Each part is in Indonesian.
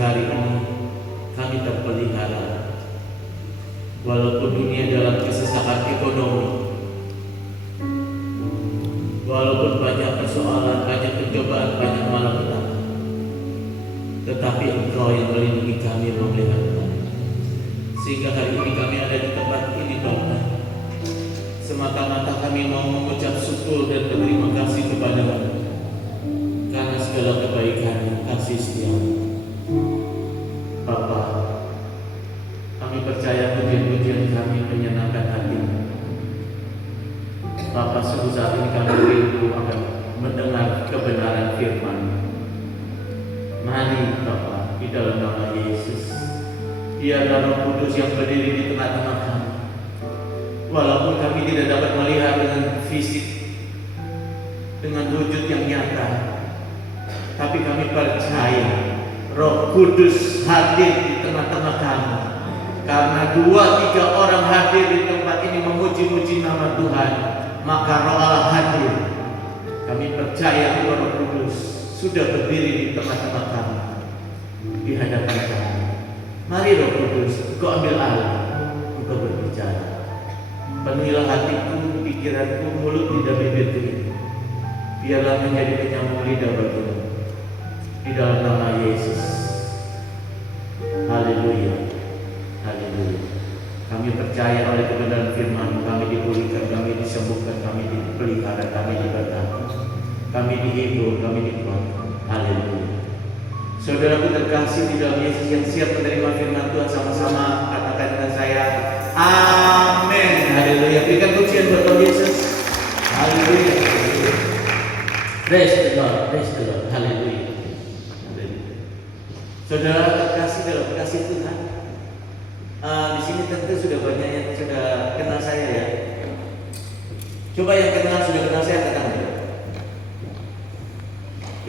hari ini kami terpelihara. Walaupun dunia dalam kesesakan ekonomi, walaupun banyak persoalan, banyak pencobaan, banyak malapetaka, tetapi Engkau yang melindungi kami, memelihara kami. Sehingga hari ini kami ada di tempat ini, Bapa. Semata-mata kami mau mengucap syukur dan berterima kasih kepada-Mu karena segala kebaikan, kasih setia. Bapa, kami percaya pujian-pujian kami menyenangkan hati-Mu. Bapa, sungguh saat ini kami rindu akan mendengar kebenaran firman. Mari Bapa, di dalam nama Yesus, biarlah Roh Kudus yang berdiri di tengah-tengah kami. Walaupun kami tidak dapat melihat dengan fisik, dengan wujud yang nyata, tapi kami percaya Roh Kudus hadir di tengah-tengah kami. Karena 2-3 orang hadir di tempat ini memuji-muji nama Tuhan, maka Roh Allah hadir. Kami percaya bahwa Roh Kudus sudah berdiri di tengah-tengah kami, di hadapan kami. Mari Roh Kudus, Engkau ambil alih, Engkau berbicara. Penuhilah hatiku, pikiranku, mulut, lidah, bibirku ini. Biarlah menjadi penyambung lidah bagimu. Di dalam nama Yesus. Haleluya. Haleluya. Kami percaya oleh kebenaran firman, kami dipulihkan, kami disembuhkan, kami dipelihara, kami diberkati, kami dihibur, kami dikuatkan. Haleluya. Saudaraku terkasih di dalam Yesus yang siap menerima firman Tuhan, sama-sama katakan dengan saya, amin. Haleluya. Berikan pujian buat Tuhan Yesus. Haleluya. Praise the Lord. Praise the Lord. Haleluya. Saudara terkasih dalam kasih Tuhan, di sini tentu sudah banyak yang sudah kenal saya ya. Coba yang sudah kenal saya angkat tangan.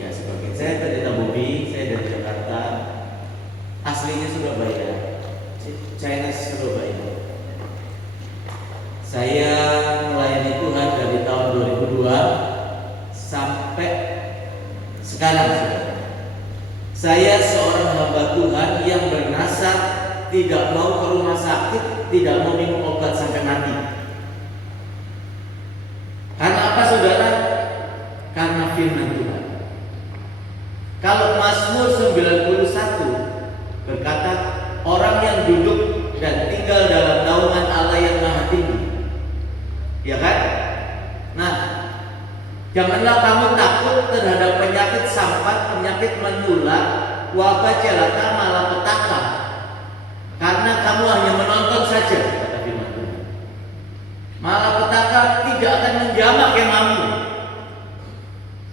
Ya, sebagian saya pendeta Bobi, saya dari Jakarta, aslinya Surabaya, China Surabaya. Saya melayani Tuhan dari tahun 2002 sampai sekarang. Saya seorang hamba Tuhan yang bernasar tidak mau ke rumah sakit, tidak mau minum obat sampai mati. Karena apa saudara? Karena firman Tuhan. Kalau Mazmur 91 berkata, orang yang duduk dan tinggal dalam naungan Allah yang Maha Tinggi, ya kan? Nah, janganlah kamu takut terhadap penyakit sampat, penyakit menular, wabah celaka, malapetaka, karena kamu hanya menonton saja, kata firman Tuhan. Malapetaka tidak akan menjamak kemahmu.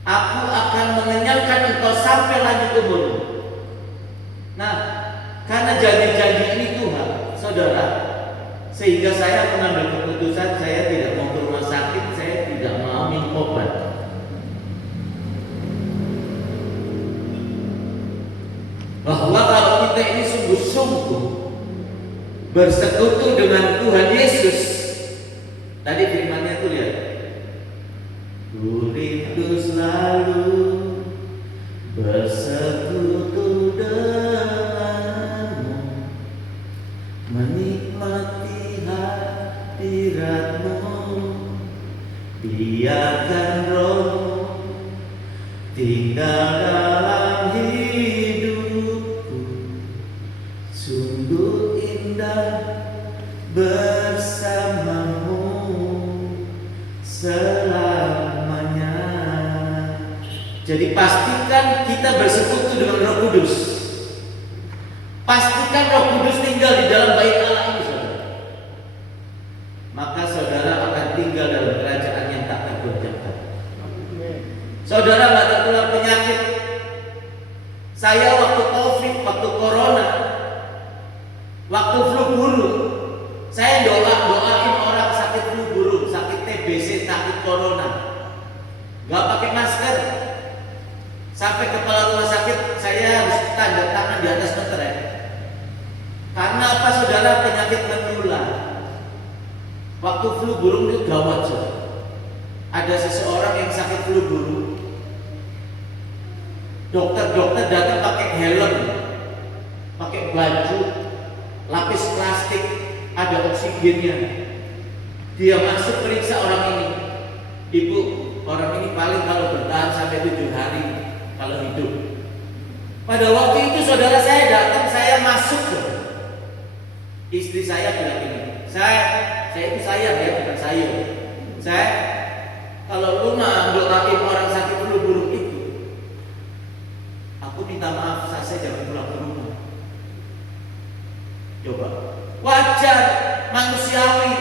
Aku akan mengenyangkan engkau sampai lanjut umurmu. Nah, karena janji-janji ini Tuhan, saudara, sehingga saya mengambil keputusan saya tidak mau ke rumah sakit, saya tidak mau minum obat. Bahwa kalau kita ini sungguh-sungguh bersekutu dengan Tuhan Yesus, tadi firman-Nya itu lihat, ku rindu selalu bersekutu denganmu, menikmati hadiratmu, biarkan Roh-Mu tinggal dalam hidupku, sungguh indah bersamamu selamanya. Jadi pastikan kita bersekutu dengan Roh Kudus. Pastikan Roh Kudus tinggal di dalam bait Allah ini, saudara. Maka saudara akan tinggal dalam kerajaan yang tak tergoncangkan. Saudara nggak tertular penyakit. Saya waktu COVID, waktu Corona, waktu flu burung, saya doain orang sakit flu burung, sakit TBC, sakit Corona, nggak pakai masker. Sampai kepala rumah sakit saya harus tanda tangan di atas meterai. Karena apa saudara? Penyakit menular. Waktu flu burung itu gawat saudara. Ada seseorang yang sakit flu burung, dokter datang pakai helm, baju lapis plastik, ada oksigennya. Dia masuk periksa orang ini. Ibu, orang ini paling kalau bertahan sampai 7 hari kalau hidup. Pada waktu itu saudara saya datang, saya masuk. Istri saya bilang ini, saya itu saya, dia bukan saya. Saya, kalau lu mah doain orang sakit flu burung itu, aku minta maaf, saya jangan pulang ke rumah. Coba, wajar, manusiawi.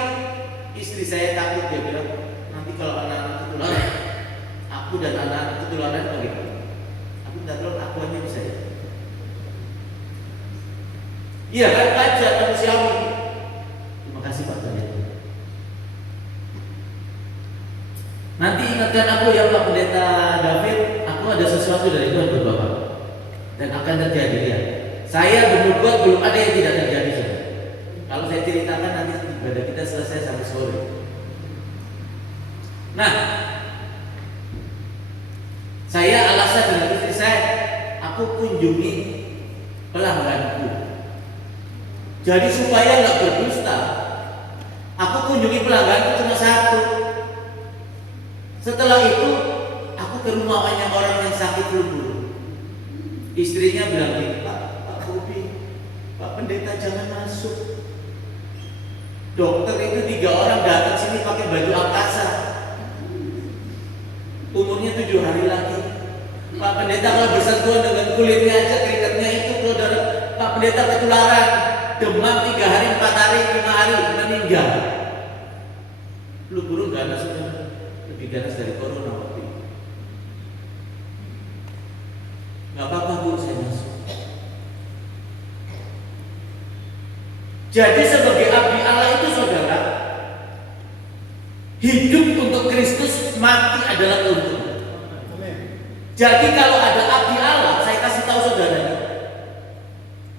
Istri saya takut, dia bilang, nanti kalau anak-anak ketularan, aku dan anak-anak ketularan bagaimana? Aku tidak tahu, aku hanya bisa ya. Iya kan, wajar, manusiawi. Terima kasih Pak Tanya. Nanti ingatkan aku ya Pak Pendeta David, aku ada sesuatu dari Tuhan buat Bapak, dan akan terjadi ya. Saya bernubuat belum ada yang tidak terjadi. Saudara. Kalau saya ceritakan nanti ibadah kita selesai sampai sore. Nah, saya alasan dengan istri saya, aku kunjungi pelangganku. Jadi supaya nggak berdusta, aku kunjungi pelangganku cuma satu. Setelah itu, aku ke rumahnya orang yang sakit flu. Istrinya bilang gini, Pak Bobi, Pak Pendeta jangan masuk. Dokter itu 3 orang datang sini pakai baju angkasa. Umurnya 7 hari lagi. Pak Pendeta kalau bersentuhan dengan kulitnya aja, keringatnya itu, saudara, Pak Pendeta ketularan, demam 3 hari, 4 hari, 5 hari, meninggal. Flu burung ganas, saudara, lebih ganas dari corona waktu itu. Gak apa-apa Bu, saya masuk. Jadi sebagai abdi Allah itu saudara, hidup untuk Kristus, mati adalah keuntungan. Jadi kalau ada abdi Allah, saya kasih tahu saudara,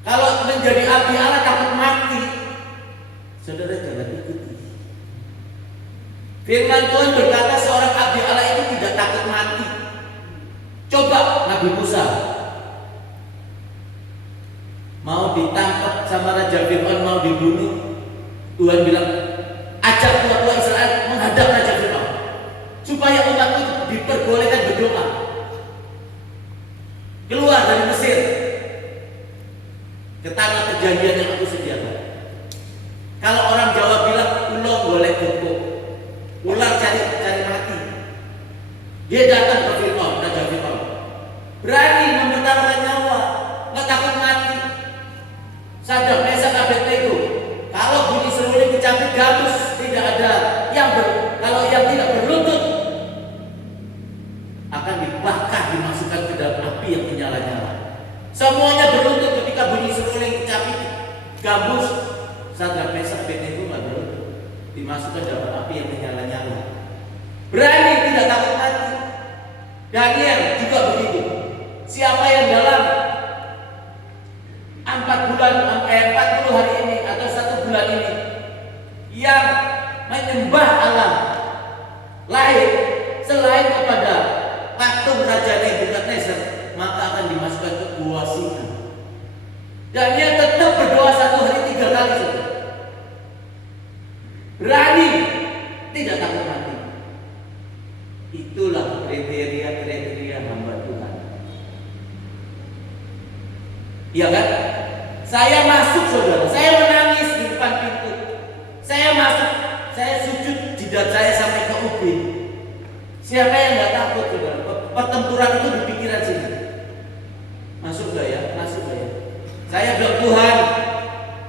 kalau menjadi abdi Allah takut mati, saudara jangan ikuti. Firman Tuhan berkata seorang abdi Allah itu tidak takut mati. Coba Nabi Musa mau ditangkap sama Raja Fir'aun, mau dibunuh. Tuhan bilang, ajak tua-tua Israel menghadap Raja Fir'aun supaya umat itu diperbolehkan berdoa keluar dari Mesir ke tanah perjanjian yang aku sediakan. Kalau orang Jawa bilang ulo boleh kumpul, ular cari mati. Dia datang ke Fir'aun, Raja Fir'aun, berani mempertaruhkan nyawa, nggak takut mati. Sadar Mesak Abednego, kalau bunyi seruling kecapi gabus, tidak ada yang kalau yang tidak berlutut akan dibakar, dimasukkan ke dalam api yang menyala-nyala. Semuanya berlutut ketika bunyi seruling kecapi gabus. Sadar Mesak Abednego nggak berlutut, dimasukkan dalam api yang menyala-nyala. Berani, tidak takut mati. Daniel juga begitu. Siapa yang dalam 40 hari ini atau 1 bulan ini yang menyembah Allah lain selain kepada patung Raja Nebukadnezar, maka akan dimasukkan ke gua singa. Dan dia tetap berdoa 1 hari 3 kali saja. Berani, tidak takut mati. Itulah kriteria hamba Tuhan. Iya kan? Saya masuk saudara, saya menangis di depan pintu. Saya masuk, saya sujud, jidat saya sampai ke ubin. Siapa yang nggak takut saudara? Pertempuran itu di pikiran sini. Masuk gak ya? Masuk gak ya? Saya bilang, Tuhan,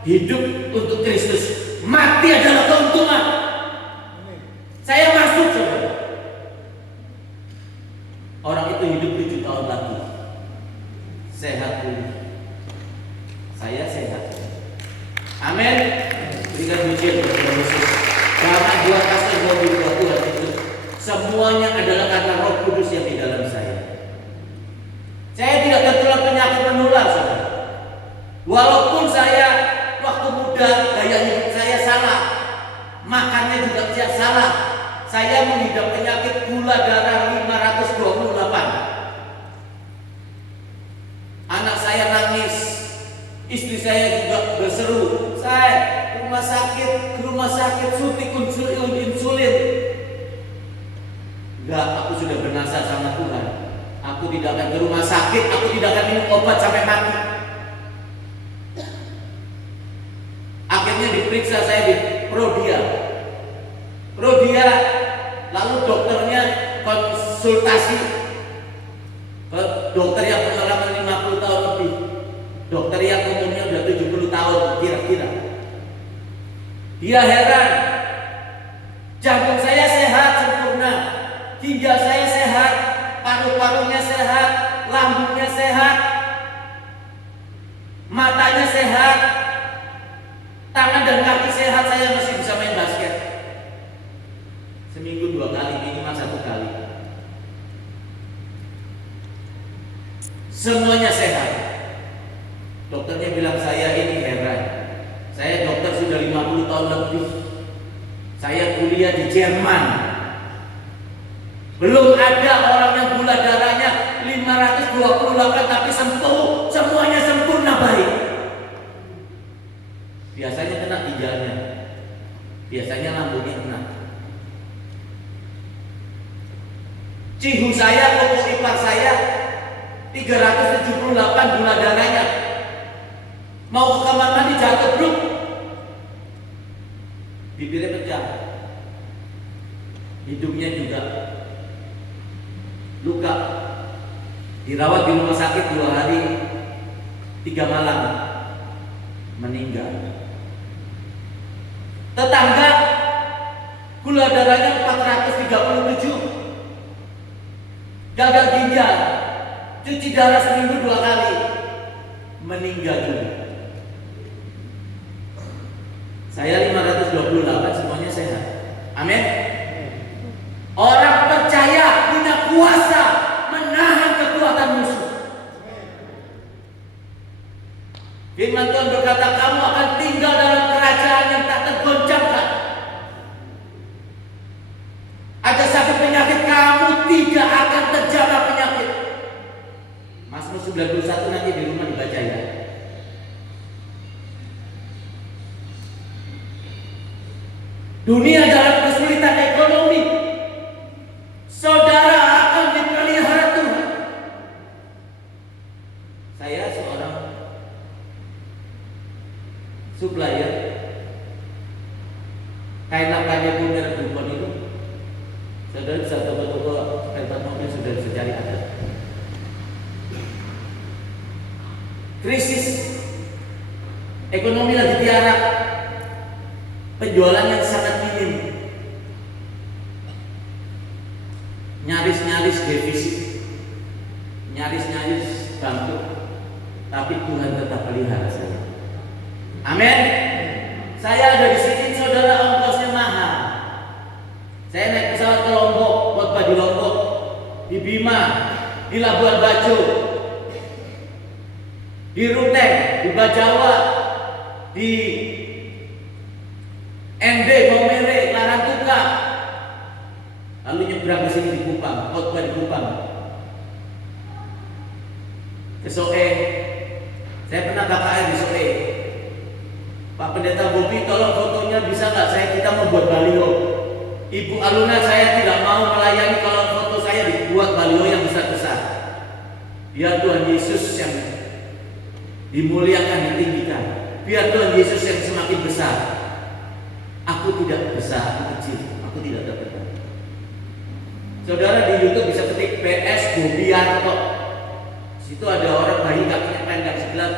hidup untuk Kristus, mati adalah keuntungan. Saya masuk saudara. Orang itu hidup 7 tahun lagi, sehat pulih. Saya sehat. Amin. Berikan pujian kepada Yesus. Jangan buat kasar buat Tuhan itu. Semuanya adalah karena Roh Kudus yang di dalam saya. Saya tidak tertular penyakit menular, saudara. Walaupun saya waktu muda gaya hidup saya salah, makannya juga tidak salah. Saya mengidap penyakit gula darah 528. Anak saya nangis, istri saya rumah sakit, suntik insulin. Enggak, aku sudah bernasar sama Tuhan. Aku tidak akan ke rumah sakit, aku tidak akan minum obat sampai mati. Akhirnya diperiksa saya di Prodia, lalu dokternya konsultasi ke dokter yang pengalaman 50 tahun lebih, dokter yang umurnya udah 70 tahun kira-kira. Dia heran, jantung saya sehat sempurna, ginjal saya sehat, paru-parunya sehat, lambungnya sehat, matanya sehat, tangan dan kaki sehat, saya masih bisa main basket. Seminggu 2 kali, minimal 1 kali. Semuanya sehat. Dokternya bilang saya ini heran. Saya dokter sudah 50 tahun lebih. Saya kuliah di Jerman. Belum ada orang yang gula darahnya 528 tapi semuanya sempurna baik. Biasanya kena ginjalnya, biasanya lambungnya kena. Cihu saya, kokok ipar saya 378 gula darahnya. Mau ke kamar mandi jatuh bluk, bibirnya pecah, hidungnya juga luka, dirawat di rumah sakit 2 hari 3 malam, meninggal. Tetangga gula darahnya 437, gagal ginjal, cuci darah seminggu 2 kali, meninggal juga. Saya 528, semuanya sehat. Amin. Orang percaya punya kuasa menahan kekuatan musuh. Firman Tuhan berkata, kamu akan tinggal dalam kerajaan yang tak tergoncangkan. Ada sakit penyakit, kamu tidak akan terjamah penyakit. Mazmur 91 nanti di rumah dibaca ya. Dunia dalam kesulitan ekonomi, saudara akan dipelihara Tuhan. Saya seorang supplier kain-kainnya punya Dupont itu. Saudara bisa toko-toko spare mobil sudah bisa cari ada. Krisis ekonomi lagi tiarap, penjualan yang sangat minim, nyaris-nyaris defisit, nyaris-nyaris bangkrut, tapi Tuhan tetap pelihara saya. Amin. Saya ada di sini, saudara, ongkosnya mahal. Saya naik pesawat ke Lombok, khotbah di Lombok, di Bima, di Labuan Bajo, di Ruteng, di Bajawa, di ND, Maumere, Larantuka, lalu nyebrang ke sini di Kupang, khotbah di Kupang, ke Soe. Saya pernah KKR di Soe. Pak Pendeta Bobi, tolong fotonya bisa nggak? Kita mau buat baliho. Ibu Aluna, saya tidak mau melayani kalau foto saya dibuat baliho yang besar-besar. Biar Tuhan Yesus yang dimuliakan, ditinggikan. Biar Tuhan Yesus yang semakin besar. Aku tidak besar, aku kecil, aku tidak terkenal. Saudara di YouTube bisa ketik PS Bobianto. Situ ada orang bayi kakinya pendek sebelah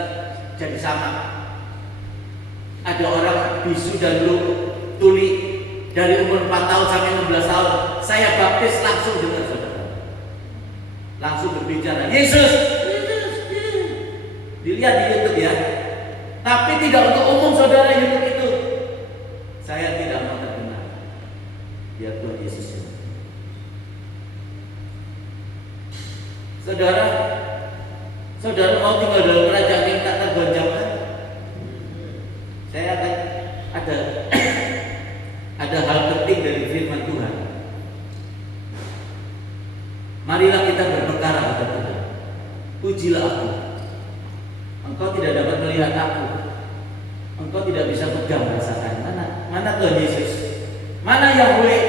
jadi sama. Ada orang bisu dan tuli dari umur 4 tahun sampai 16 tahun. Saya baptis langsung dengar saudara. Langsung berbicara, Yesus. Dilihat di YouTube ya. Tapi tidak untuk umum saudara YouTube itu. Saya tidak mau terkenal. Biar Tuhan Yesus. Saudara mau tinggal dalam kerajaan yang tak tergoncangkan? Saya akan ada hal penting dari firman Tuhan. Marilah kita berperkara kepada Tuhan. Pujilah aku. Engkau tidak dapat melihat aku. engkau tidak bisa pegang rasakan. Mana Tuhan Yesus? Mana Yahweh?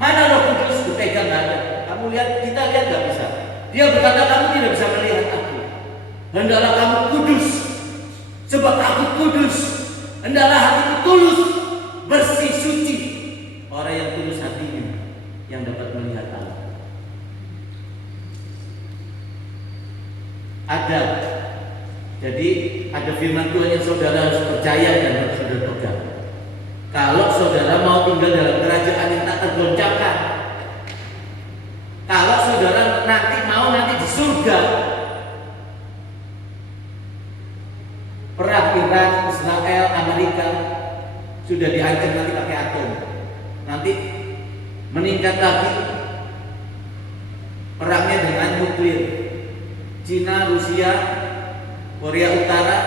Mana Roh Kudus? Dipegang nggak ada. Kamu lihat, kita lihat nggak bisa. Dia berkata kamu tidak bisa melihat aku. Hendaklah kamu kudus, sebab aku kudus. Hendaklah hatimu tulus, bersih, suci. Orang yang tulus hatinya yang dapat melihat Allah. Ada. Jadi ada firman Tuhan yang saudara harus percaya dan harus saudara pegang. Kalau saudara mau tinggal dalam kerajaan yang tak tergoncangkan, kalau saudara nanti di surga, perang Iran, Israel, Amerika sudah diancam nanti pakai atom. Nanti meningkat lagi perangnya dengan nuklir. Cina, Rusia, Korea Utara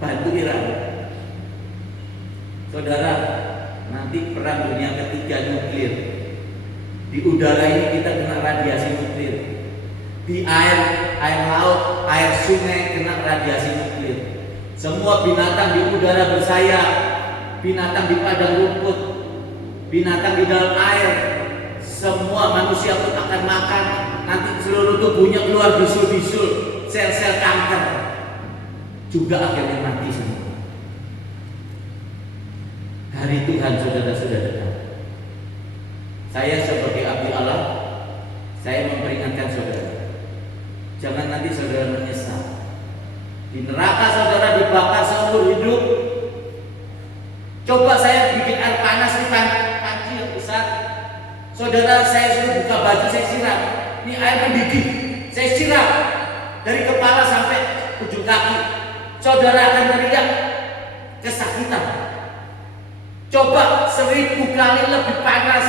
bantu Iran. Saudara, nanti perang dunia ketiga nuklir. Di udara ini kita kena radiasi nuklir. Di air laut, air sungai kena radiasi nuklir. Semua binatang di udara bersayap, binatang di padang rumput, binatang di dalam air, semua manusia pun akan makan. Nanti seluruh tubuhnya keluar bisul-bisul, sel-sel kanker juga akhirnya mati semua. Hari Tuhan saudara sudah dekat. Saya sebagai abdi Allah, saya memperingatkan saudara, jangan nanti saudara menyesal. Di neraka saudara dibakar seumur hidup. Coba saya bikin air panas di panci yang besar, saudara saya suruh buka baju, saya siram. Ini air mendidih, saya siram dari kepala sampai ujung kaki. Saudara akan teriak kesakitan. Coba 1000 kali lebih panas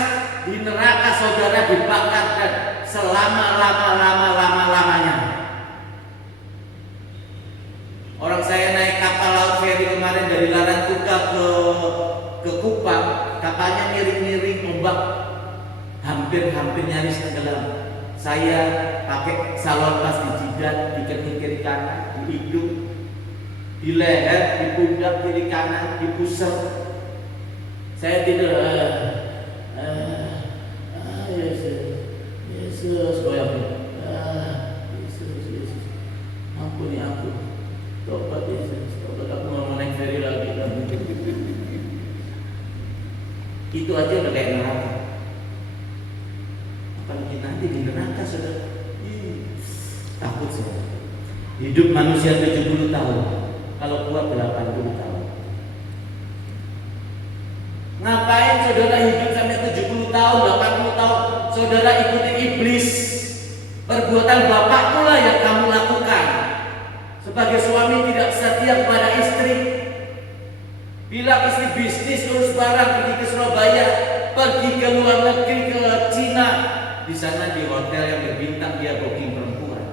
di neraka saudara dibakar dan selama-lamanya. Orang saya naik kapal laut feri kemarin dari Larantuka ke Kupang, kapalnya miring-miring, ombak hampir nyaris tenggelam. Saya pakai salon pas di jidat, di kiri kanan, di hidung, di leher, di pundak kiri kanan, di pusat. Saya tidur. Yesus, goyang. Yesus, ampuni aku. Tobat Yesus, tobat aku mau naik ferry lagi. Itu aja udah kayak neraka. Apalagi nanti di neraka saudara. Takut saya. Hidup manusia 70 tahun, kalau kuat 80 tahun. Ngapain saudara hidup sampai 70 tahun, 80 tahun? Saudara ikuti iblis. Perbuatan bapakmu lah yang kamu lakukan. Sebagai suami tidak setia kepada istri. Bila istri bisnis urus barang, pergi ke Surabaya, pergi ke luar negeri, ke Cina, di sana di hotel yang berbintang dia booking perempuan.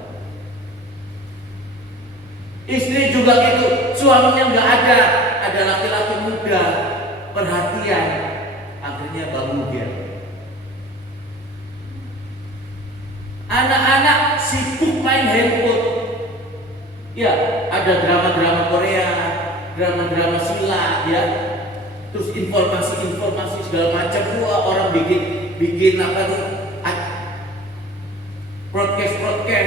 Istri juga gitu, suaminya nggak ada laki-laki muda, perhatian, akhirnya bangun dia. Anak-anak sibuk main handphone. Ya, ada drama-drama Korea, drama-drama silat, ya. Terus informasi segala macam. Wah, orang bikin apa nih? Broadcast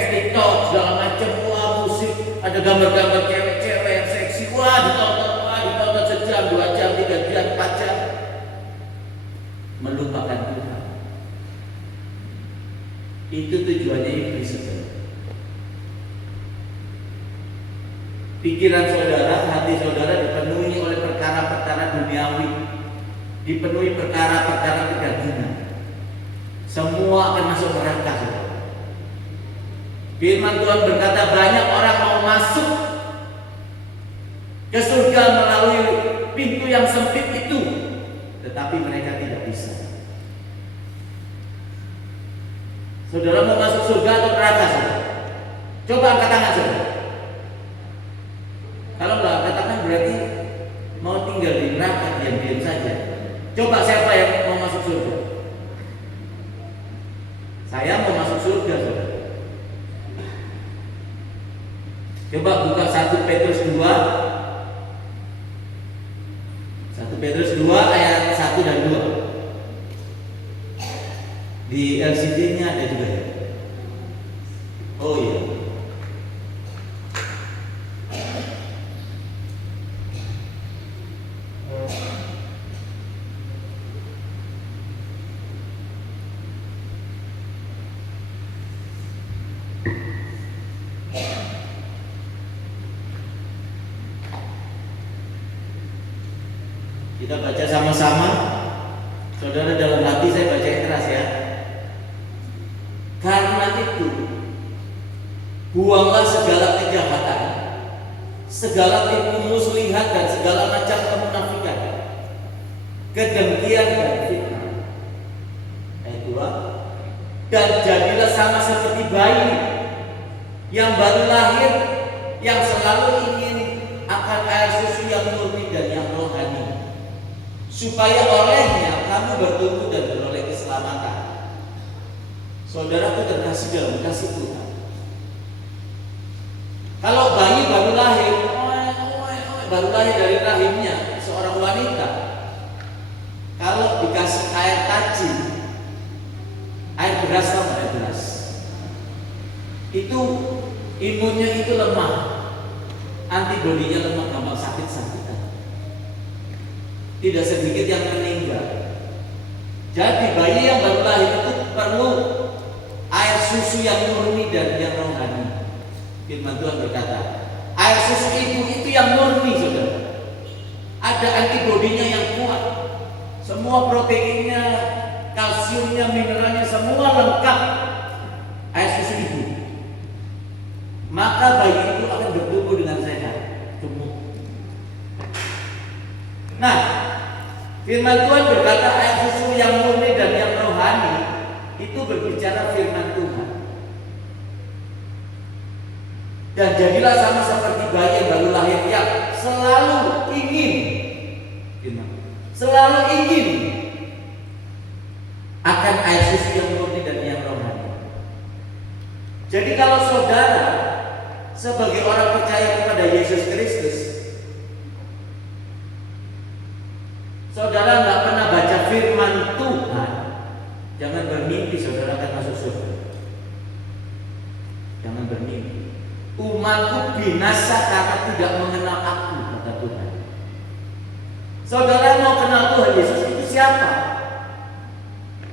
TikTok segala macam. Wah, musik, ada gambar-gambar cewek-cewek yang seksi. Wah, ditonton sejam, 2 jam, 3 jam, 4 jam. Melupakan Tuhan. Itu tujuannya iblis saudara. Pikiran saudara, hati saudara dipenuhi oleh perkara-perkara duniawi, dipenuhi perkara-perkara kedagingan. Semua akan masuk neraka saudara. Firman Tuhan berkata banyak orang mau masuk ke surga melalui pintu yang sempit itu, tetapi mereka tidak bisa. Saudara mau masuk surga atau neraka saudara? Coba angkat tangan saudara. Kalau nggak angkat tangan berarti mau tinggal di neraka diam-diam saja. Coba siapa yang mau masuk surga? Saya mau masuk surga saudara. Coba buka 1 Petrus 2 Kita baca sama-sama. Saudara, dalam hati saya baca keras ya. Karena itu, buanglah segala kejahatan, segala tipu muslihat dan segala macam kemunafikan, kedengkian dan fitnah. Ayat 2. Dan jadilah sama seperti bayi yang baru lahir, yang selalu ingin akan air susu yang murni dan yang rohani, supaya olehnya kamu bertumbuh dan beroleh keselamatan. Saudaraku terkasih dalam kasih Tuhan, kalau bayi baru lahir, baru lahir dari rahimnya seorang wanita, kalau dikasih air tajin, air beras, sama air beras, itu imunnya itu lemah, antibodinya lemah, gampang sakit-sakitan. Tidak sedikit yang meninggal. Jadi bayi yang baru lahir itu perlu air susu yang murni dan yang rohani. Firman Tuhan berkata, air susu ibu itu yang murni, saudara. Ada antibodinya yang kuat, semua proteinnya, kalsiumnya, mineralnya, semua lengkap. Air susu ibu, maka bayi itu akan bertumbuh dengan sehat, gemuk. Nah, firman Tuhan berkata air susu yang murni dan yang rohani itu berbicara firman Tuhan. Dan jadilah sama seperti bayi yang baru lahir yang selalu ingin, selalu ingin akan air susu yang murni dan yang rohani. Jadi kalau saudara sebagai orang percaya kepada Yesus Kristus, saudara nggak pernah baca firman Tuhan, jangan bermimpi saudara akan masuk surga. Jangan bermimpi. Umatku binasa karena tidak mengenal aku, kata Tuhan. Saudara mau kenal Tuhan Yesus itu siapa?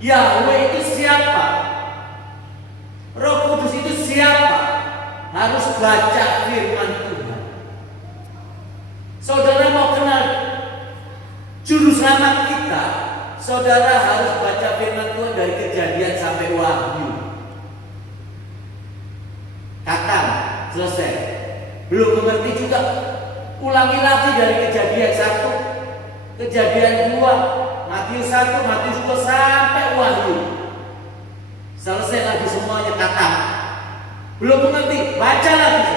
Yahweh itu siapa? Roh Kudus itu siapa? Harus baca firman Tuhan. Saudara mau kenal juru selamat kita, saudara harus baca firman Tuhan dari Kejadian sampai Wahyu. Katakan selesai. Belum mengerti juga, ulangi lagi dari Kejadian 1, Kejadian 2, Matius 1, Matius 2 sampai Wahyu. Selesai lagi semuanya kata. Belum mengerti, baca lagi.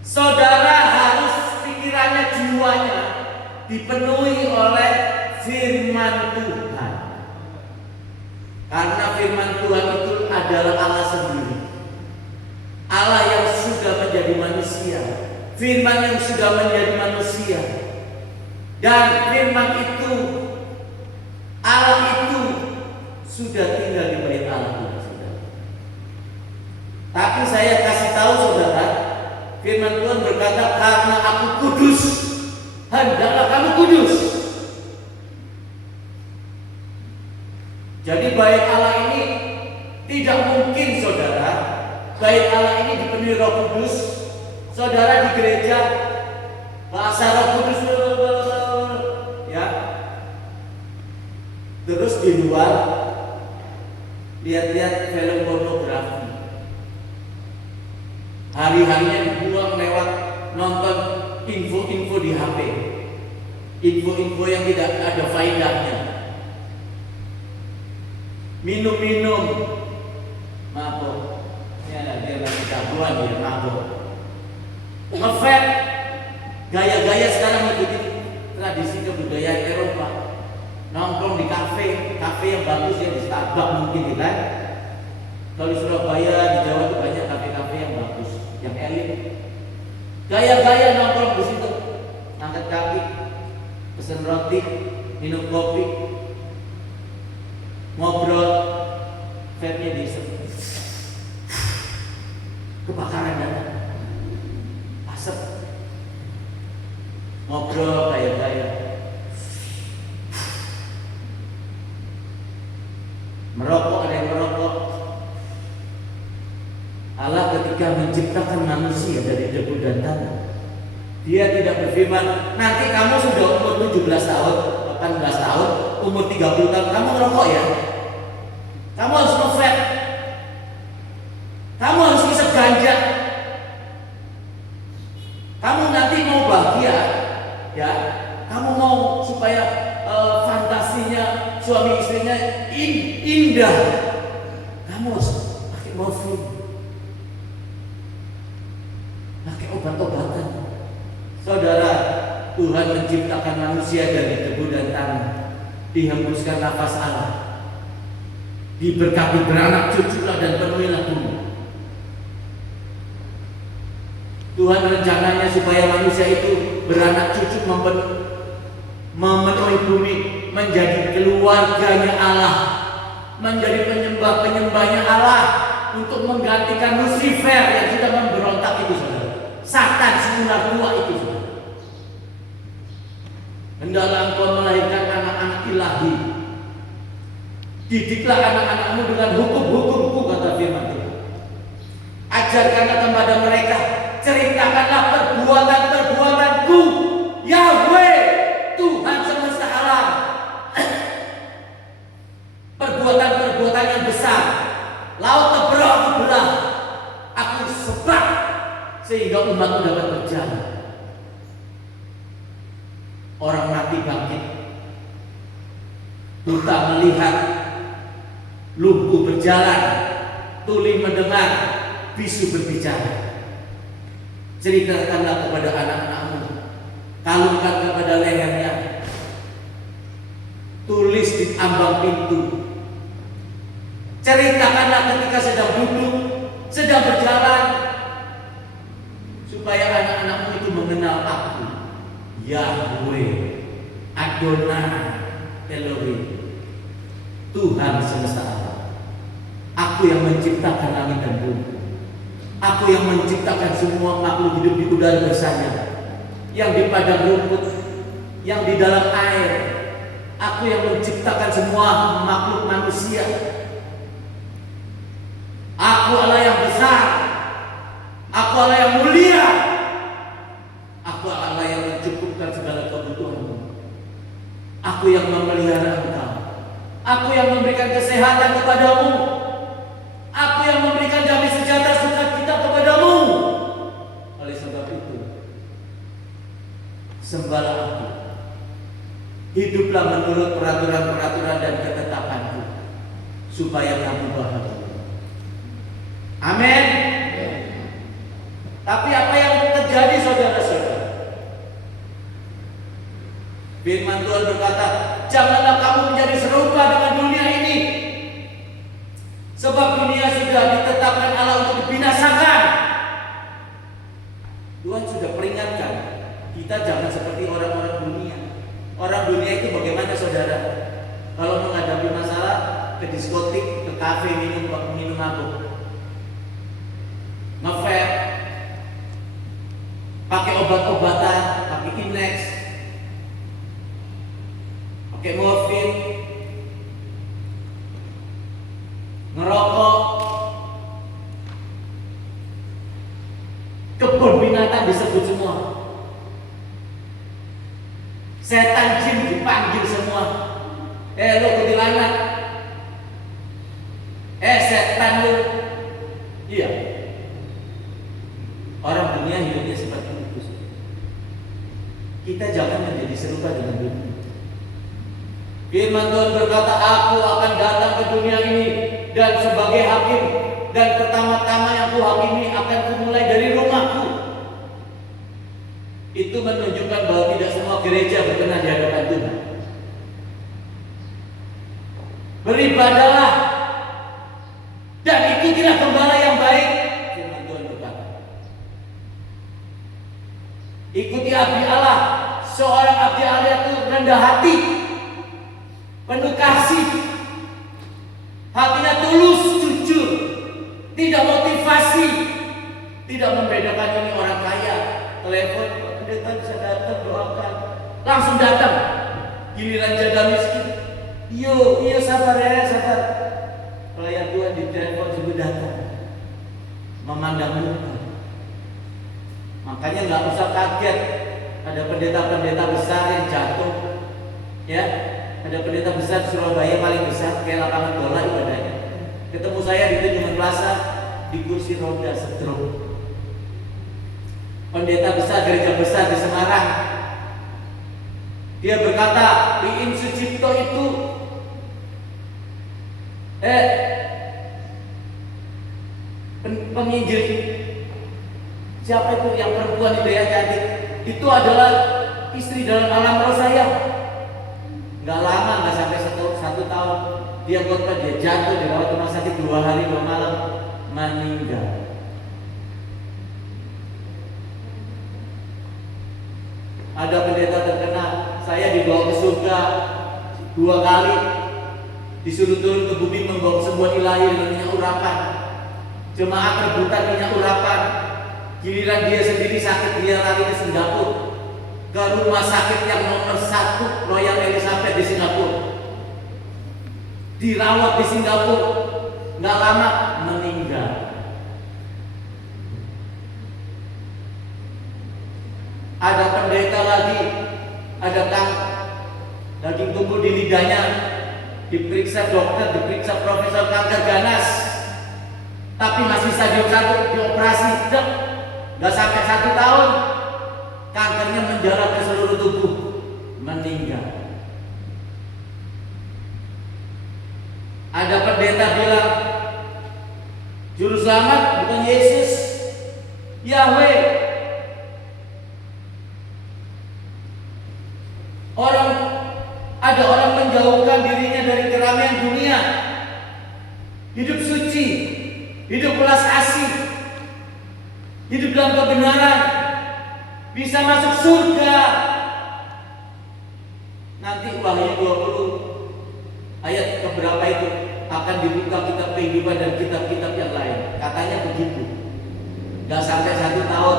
Saudara harus pikirannya, jiwanya dipenuhi oleh firman Tuhan. Karena firman Tuhan itu adalah Allah sendiri, Allah yang sudah menjadi manusia, firman yang sudah menjadi manusia. Dan firman itu, Allah itu sudah tinggal di bait Allah. Tapi saya kasih tahu saudara, firman Tuhan berkata, karena aku kudus, hendaklah kamu kudus. Jadi bait Allah ini tidak mungkin saudara, bait Allah ini dipenuhi Roh Kudus. Saudara di gereja bahasa Roh Kudus ya. Terus di luar lihat-lihat film pornografi. Hari-harinya dibuang lewat nonton info-info di HP, info-info yang tidak ada faedahnya. Minum-minum, mabok, ya dia lagi jagoan dia mabok. Ngefet, gaya-gaya sekarang mengikuti tradisi kebudayaan Eropa. Nongkrong di kafe yang bagus ya, di Starbucks mungkin kan. Kalau di Surabaya, di Jawa itu banyak kafe-kafe yang bagus, yang elit. Gaya-gaya nongkrong di situ, angkat kaki, pesen roti, minum kopi, ngobrol, vape-nya diisep, kebakaran dada, asap, ngobrol gaya-gaya, merokok, ada yang merokok. Allah ketika menciptakan manusia dari debu dan tanah, Dia tidak berfirman, nanti kamu sudah umur 17 tahun, 18 tahun, umur 30 tahun, kamu ngerokok ya? Kamu harus nge-vape. Kamu harus isep ganja. Kamu nanti mau bahagia, ya? Kamu mau supaya fantasinya suami istrinya indah. Kamu harus pakai morfin, pakai obat-obatan. Saudara, Tuhan menciptakan manusia dari debu dan tanah, dihembuskan nafas Allah, diberkati beranak cuculah dan penuhilah bumi. Tuhan rencananya supaya manusia itu beranak cucu, memenuhi bumi, menjadi keluarganya Allah, menjadi penyembah-penyembahnya Allah, untuk menggantikan Lucifer yang sudah memberontak itu, saudara. Satan si ular tua itu, saudara. Hendaklah engkau melahirkan anak-anak ilahi. Didiklah anak-anakmu dengan hukum-hukumku, kata firman Tuhan. Ajarkanlah kepada mereka, ceritakanlah perbuatan-perbuatanku, Yahweh, Tuhan semesta alam. Perbuatan-perbuatan yang besar. Laut Tebro aku belah, aku sebab, sehingga umatku dapat berjalan. Orang mati bangkit, buta melihat, lumpuh berjalan, tuli mendengar, bisu berbicara. Ceritakanlah kepada anak-anakmu, kalungkan kepada lehernya, tulis di ambang pintu. Ceritakanlah ketika sedang duduk, sedang berjalan, supaya anak-anakmu itu mengenal aku, Yahweh, Adonai, Elohim, Tuhan semesta alam. Aku yang menciptakan langit dan bumi. Aku yang menciptakan semua makhluk hidup di udara bersanya, yang di padang rumput, yang di dalam air. Aku yang menciptakan semua makhluk manusia. Aku Allah yang besar. Aku Allah yang mulia. Aku Allah yang mencukupkan segala kebutuhanmu. Aku yang memelihara engkau. Aku yang memberikan kesehatan kepadamu. Aku yang memberikan damai sejahtera sukacita kepadamu. Oleh sebab itu, sembahlah aku. Hiduplah menurut peraturan-peraturan dan ketetapanku, supaya kamu bahagia. Amin. Tapi apa yang terjadi, saudara-saudara? Firman Tuhan berkata, janganlah kamu menjadi serupa dengan dunia ini, sebab dunia sudah ditetapkan Allah untuk dibinasakan. Tuhan sudah peringatkan kita jangan seperti orang-orang dunia. Orang dunia itu bagaimana, saudara? Kalau menghadapi masalah, ke diskotik, ke kafe, minum mabuk, nge-vape, pakai obat-obatan, pakai Inex, pakai morfin, ngerokok, kebun binatang disebut semua, setan jin dipanggil semua. Lo kuntilanak, setan lo. Iya, orang dunia hidupnya seperti itu. Kita jangan menjadi serupa dengan dunia. Firman Tuhan berkata, aku akan datang ke dunia ini dan sebagai hakim, dan pertama-tama yang kuhakimi akan kumulai dari rumahku. Itu menunjukkan bahwa tidak semua gereja berkenan di hadapan Tuhan. Beribadahlah dan ikutilah gembala yang baik. Firman Tuhan berkata, ikuti abdi Allah. Seorang abdi Allah itu rendah hati, penuh kasih, hatinya tulus, jujur, tidak motivasi, tidak membedakan ini orang kaya, telepon, pendeta bisa datang, doakan, langsung datang. Giliran janda miskin, iya sabar ya, sabar. Pelayan Tuhan di telepon sebelum datang, memandang muka, Makanya nggak usah kaget ada pendeta-pendeta besar yang jatuh, ya. Ada pendeta besar di Surabaya paling besar, kayak lapangan bola ibadahnya. Ketemu saya di Tunjungan Plaza, di kursi roda stroke. Pendeta besar gereja besar di Semarang, dia berkata, Iin Sucipto itu penginjil, siapa itu yang perempuan itu ya cantik, itu adalah istri dalam alam roh saya. Nggak lama, nggak sampai satu tahun, dia khotbah, dia jatuh, dirawat rumah sakit 2 hari 2 malam, meninggal. Ada pendeta terkenal, saya dibawa ke surga 2 kali, disuruh turun ke bumi membawa sebuah ilahi dengan minyak urapan. Jemaat rebutan minyak urapan. Giliran dia sendiri sakit, dia lari ke Singapura, ke rumah sakit yang nomor 1 Royal Elizabeth di Singapura. Dirawat di Singapura, nggak lama meninggal. Ada pendeta lagi, ada daging tumbuh di lidahnya, diperiksa dokter, diperiksa profesor kanker ganas, tapi masih stadium 1, dioperasi, nggak sampai 1 tahun, kankernya menjalar ke seluruh tubuh, meninggal. Ada pendeta bilang, juru selamat bukan Yesus, Yahweh. Ada orang menjauhkan dirinya dari keramaian dunia, hidup suci, hidup belas asih, hidup dalam kebenaran, bisa masuk surga. Nanti Wahyu 20 ayat keberapa itu akan dibuka kitab kehidupan dan kitab-kitab yang lain. Katanya begitu. Gak sampai 1 tahun,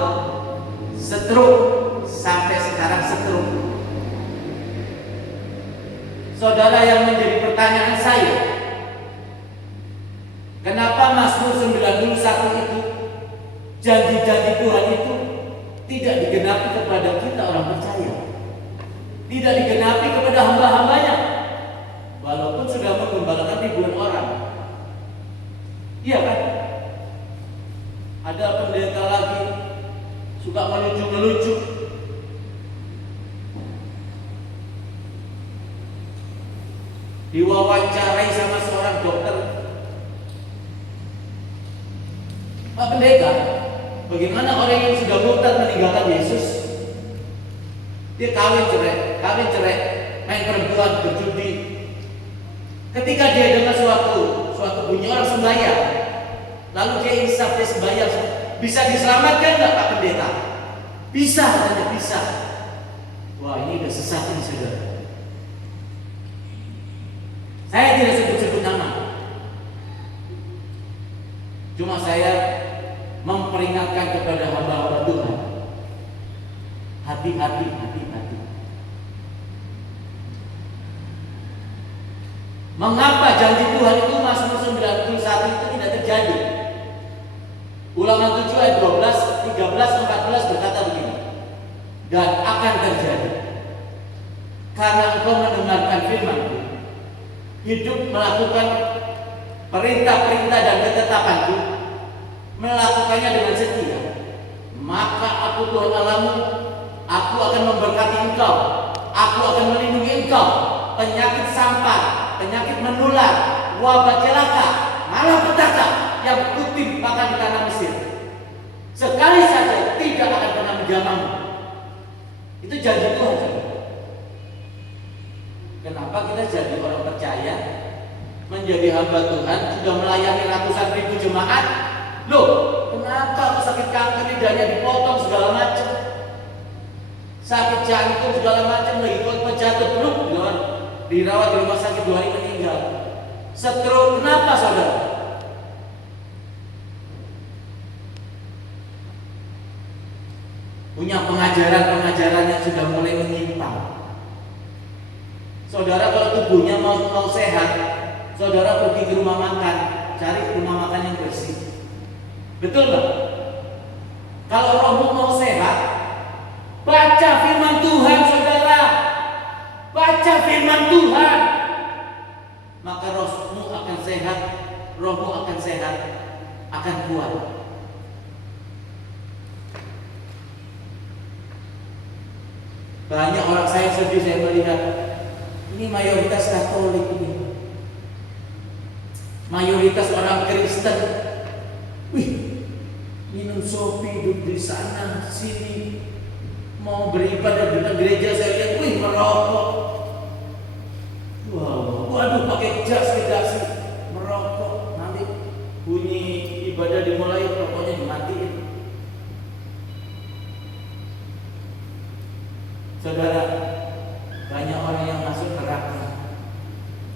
stroke, sampai sekarang stroke. Saudara, yang menjadi pertanyaan saya, kenapa Mazmur 91 itu, janji-janji Tuhan itu tidak digenapi kepada kita orang percaya, tidak digenapi kepada hamba-hambanya, walaupun sudah menggembalakan ribuan orang. Iya kan? Ada pendeta lagi suka melucu-melucu, diwawancarai sama seorang dokter. Pak pendeta, bagaimana orang yang sudah murtad meninggalkan Yesus? Dia kawin cerai, main perempuan, berjudi. Ketika dia dengar suatu bunyi orang sembahyang, lalu dia insaf, dia sembahyang, bisa diselamatkan nggak Pak pendeta? Bisa, katanya bisa. Wah, ini udah sesat ini saudara. Saya tidak sebut-sebut nama, cuma saya memperingatkan kepada hamba-hamba Tuhan, hati-hati. Mengapa janji Tuhan itu Mazmur 91 itu tidak terjadi? Ulangan 7 ayat 12, 13, 14 berkata begini, dan akan terjadi karena engkau mendengarkan firman-Ku, hidup melakukan perintah-perintah dan ketetapan-Ku, melakukannya dengan setia, maka aku Tuhan Allahmu, aku akan memberkati engkau, aku akan melindungi engkau, penyakit sampar, penyakit menular, wabah celaka, malapetaka yang kutimpakan di tanah Mesir, sekali saja tidak akan pernah menjamahmu. Itu janji Tuhan. Kenapa kita jadi orang percaya, menjadi hamba Tuhan, sudah melayani ratusan ribu jemaat? Loh, kenapa sakit kanker lidahnya dipotong segala macam, sakit jantung segala macam, lagi khotbah jatuh belum, dirawat di rumah sakit 2 hari meninggal. Stroke, kenapa saudara? Punya pengajaran-pengajaran yang sudah mulai menyimpang. Saudara, kalau tubuhnya mau sehat, saudara pergi ke rumah makan, cari rumah makan yang bersih. Betul nggak? Kalau rohmu mau sehat, Baca firman Tuhan, saudara. Baca firman Tuhan. Maka rohmu akan sehat, rohmu akan sehat, akan kuat. Banyak orang saya sedih, saya melihat ini mayoritas Katolik ini, mayoritas orang Kristen. Wih, minum sopi, duduk di sana sini, mau beribadah di gereja saya lihat, wih merokok. Wow, waduh pakai jas kedasi, merokok. Nanti bunyi ibadah dimulai, rokoknya dimatiin. Saudara, banyak orang yang masuk neraka.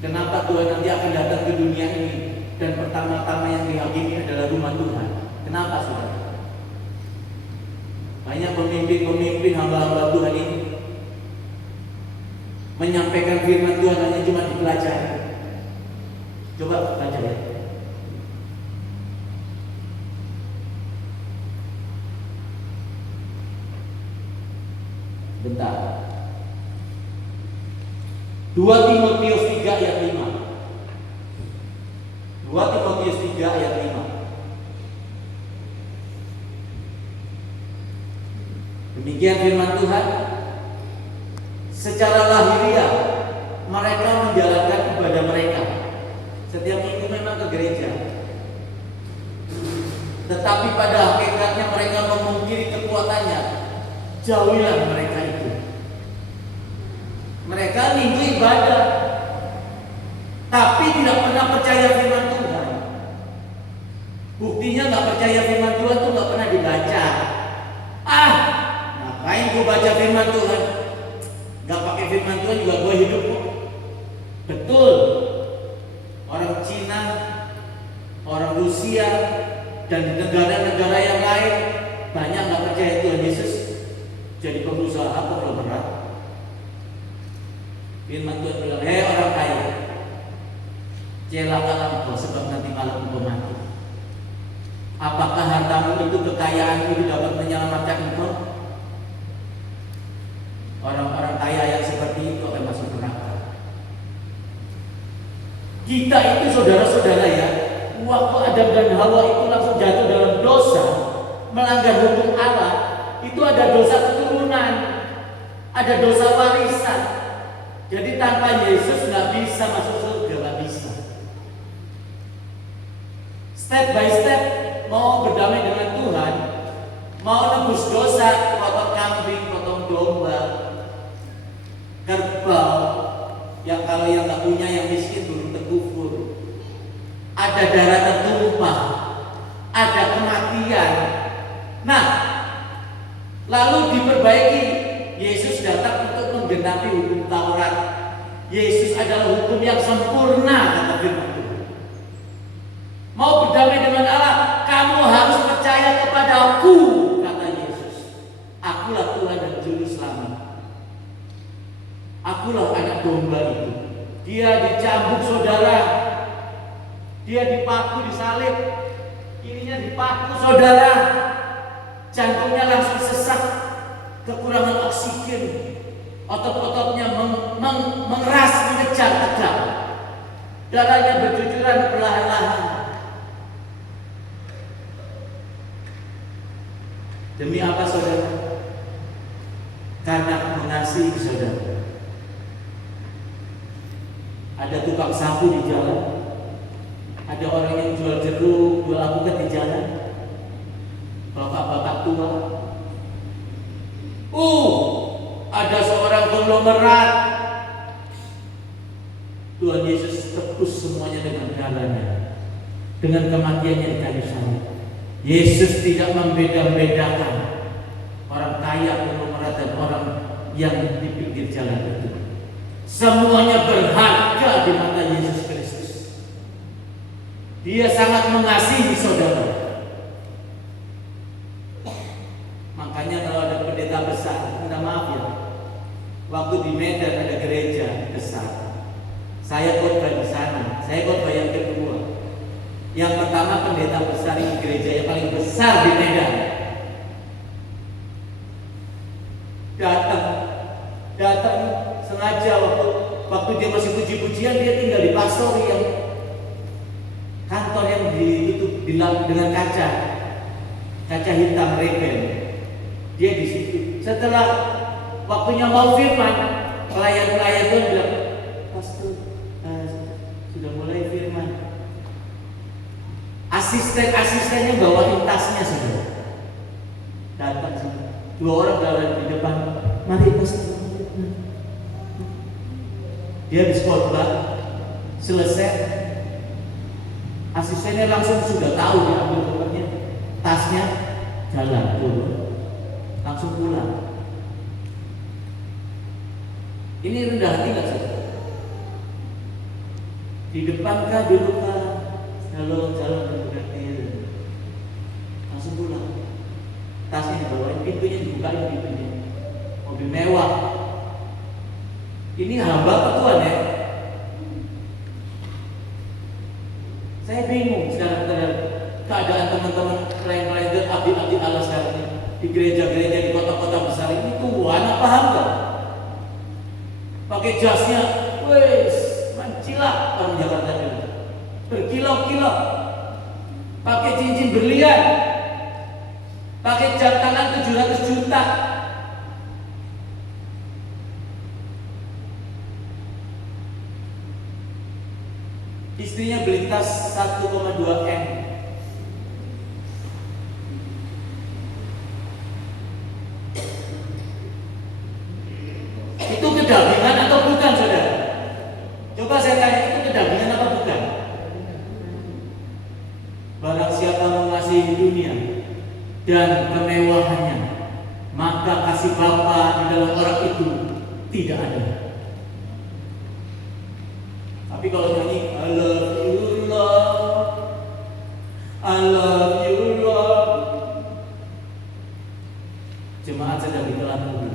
Kenapa Tuhan nanti akan datang ke dunia ini dan pertama-tama yang dihakimi adalah rumah Tuhan? Kenapa, saudara? Banyak pemimpin-pemimpin hamba-hamba Tuhan ini menyampaikan firman Tuhan hanya cuma dipelajari. Coba baca ya. Bentar. 2 Timotius 3 ayat 5. 2 Timotius 3 ayat 5. Demikian firman Tuhan. Secara lahiriah mereka menjalankan ibadah mereka. Setiap minggu memang ke gereja. Tetapi pada hakikatnya mereka memungkiri kekuatannya. Jauhilah mereka itu. Mereka minggu ibadah, tapi tidak pernah percaya firman Tuhan. Buktinya nggak percaya firman Tuhan tuh nggak pernah dibaca. Ngapain gue baca firman Tuhan? Nggak pakai firman Tuhan juga gue hidup kok. Betul. Orang Cina, orang Rusia, dan negara-negara yang lain banyak nggak percaya Tuhan Yesus. Jadi pengusaha konglomerat. Firman Tuhan bilang, hei orang kaya, celakalah engkau sebab nanti malam engkau mati. Apakah hartamu itu, kekayaan itu dapat menyelamatkan engkau? Orang-orang kaya yang seperti itu akan masuk neraka. Kita itu saudara-saudara ya, waktu Adam dan Hawa itu langsung jatuh dalam dosa, melanggar hukum Allah, itu ada dosa keturunan, ada dosa warisan. Jadi tanpa Yesus nggak bisa masuk surga, nggak bisa. Step by step mau berdamai dengan Tuhan, mau nebus dosa, potong kambing, potong domba, kerbau, yang kalau yang nggak punya, yang miskin belum terkubur. Ada darah tertumpah, ada kematian. Nah, lalu diperbaiki. Yesus datang untuk menggenapi hukum Taurat. Yesus adalah hukum yang sempurna, kata firman Tuhan. Mau berdamai dengan Allah, kamu harus percaya kepada Aku, kata Yesus. Akulah Tuhan dan Juru Selamat. Akulah anak domba itu. Dia dicambuk, saudara. Dia dipaku, disalib. Ininya dipaku, saudara. Jantungnya langsung sesak, kekurangan oksigen, otot-ototnya mengeras, mengejar tegang, darahnya bercucuran perlahan-lahan. Demi apa, saudara? Karena mengasihi saudara. Ada tukang sapu di jalan, ada orang yang jual jeruk, jual alpukat di jalan, bapak-bapak tua. Ada seorang konglomerat. Tuhan Yesus tebus semuanya dengan darahnya, dengan kematiannya di kayu salib. Yesus tidak membeda-bedakan orang kaya, konglomerat, dan orang yang di pinggir jalan itu. Semuanya berharga di mata Yesus Kristus. Dia sangat mengasihi saudara. Makanya kalau ada pendeta besar, minta maaf ya, waktu di Medan ada gereja besar, saya khotbah di sana. Saya khotbah yang kedua. Yang pertama pendeta besar ini gereja yang paling besar di Medan. multifaktori yang kantor yang ditutup dengan kaca hitam rebel. Dia di situ. Setelah waktunya mau firman, pelayan-pelayan itu bilang, pastor, sudah mulai firman. Asisten-asistennya bawain tasnya sudah. Datang sudah. 2 orang berada di depan. Mari pastor. Dia habis khotbah, selesai. Asistennya langsung sudah tahu dia ambil tempatnya, tasnya, jalan turun, langsung pulang. Ini rendah hati nggak sih? Di depan kah, di luar kah? Kalau jalan berarti langsung pulang. Tasnya dibawain, pintunya dibukain pintunya. Mobil mewah. Ini hamba apa Tuhan ya? Saya bingung sekarang keadaan teman-teman klien-klien dan abdi-abdi Allah sekarang ini di gereja-gereja di kota-kota besar ini Tuhan apa hamba? Pakai jasnya, wes mencilak orang Jakarta dulu, berkilau-kilau, pakai cincin berlian, pakai jam tangan 700 juta. Istrinya beli tas 1,2 M. Itu kedagingan atau bukan, saudara? Coba saya tanya, itu kedagingan apa bukan? Barang siapa mengasihi dunia dan kemewahannya, maka kasih Bapa di dalam orang itu tidak ada. Tapi kalau nyanyi I love you Lord, I love you Lord, jemaat sedang ditelan,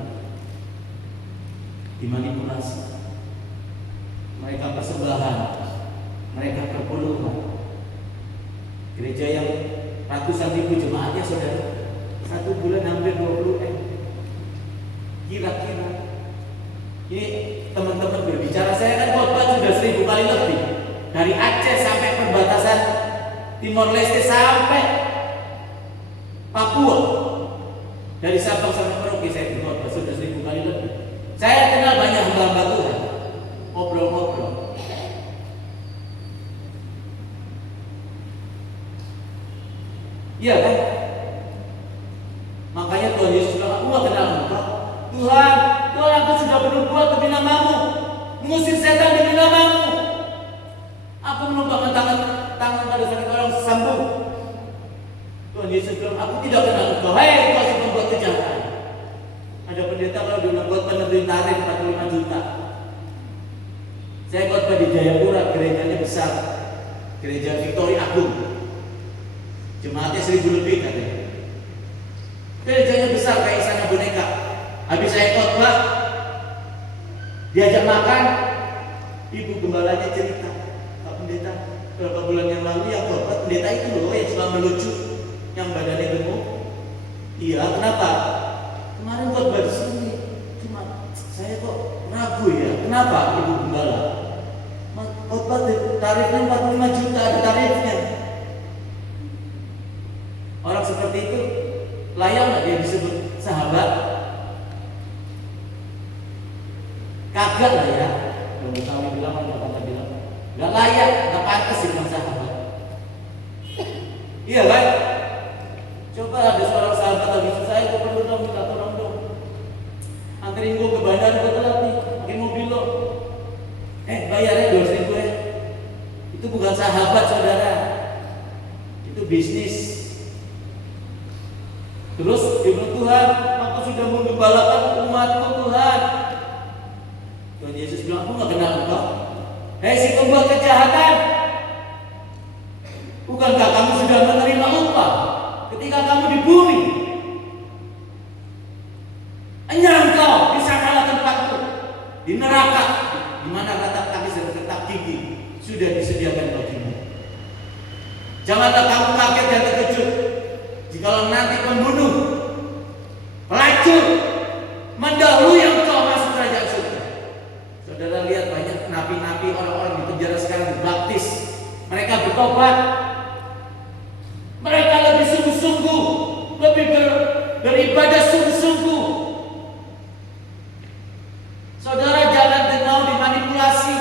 dimanipulasi. Mereka persembahan, mereka perpuluhan. Gereja yang ratusan ribu jemaatnya saudara, 1 bulan hampir 20 M. Kira-kira ini teman-teman berbicara, saya kan khotbah sudah 1000 kali lebih, dari Aceh sampai perbatasan Timor Leste sampai Papua, dari Sabang sampai Merauke saya berkhotbah sudah 1000 kali lebih. Saya kenal banyak hamba-hamba Tuhan, ngobrol-ngobrol. Iya kan? Makanya Tuhan Yesus bilang, aku gak kenal engkau. Tuhan, aku sudah berbuat demi namamu, mengusir setan demi namamu. Aku menumpahkan tangan pada sakit orang sembuh. Tuhan Yesus bilang, aku tidak kenal engkau. Hei, kau si pembuat kejahatan. Ada pendeta kalau dia buat penerbit tarif 45 juta. Saya khotbah di Jayapura, gerejanya besar, gereja Victory Agung, jemaatnya 1000 lebih katanya. Gerejanya besar kayak istana boneka. Habis saya khotbah, diajak makan, ibu gembalanya cerita, Pak Pendeta, beberapa bulan yang lalu yang khotbah pendeta itu loh yang selama lucu, yang badannya gemuk. Iya, kenapa? Kemarin khotbah di sini, cuma saya kok ragu ya. Kenapa ibu gembala? Khotbah tarifnya 45 juta, ada tarifnya. Orang seperti itu layak nggak dia disebut sahabat? Kagak lah ya. Kalau kami bilang, kata bilang, nggak layak, nggak pantas dibilang sahabat. Iya kan? Coba ada seorang sahabat lagi saya, kok perlu dong minta tolong dong. Anterin gue ke bandara, gue telat nih, pakai mobil lo. Bayarnya 200.000 ya. Itu bukan sahabat saudara, itu bisnis. Terus firman Tuhan, aku sudah menggembalakan umatku Tuhan. Tuhan Yesus bilang, aku gak kenal engkau. Hei si pembuat kejahatan, bukankah kamu sudah menerima upah ketika kamu di bumi? Hanya engkau bisa kalah tempatku di neraka, di mana retak tangis dan retak gigi sudah disediakan bagimu. Janganlah kamu kaget dan terkejut jikalau nanti pembunuh, pelacur mendahului engkau masuk kerajaan surga. Saudara lihat banyak napi-napi, orang-orang di penjara sekarang beribadah sungguh-sungguh. Saudara, jangan mau dimanipulasi.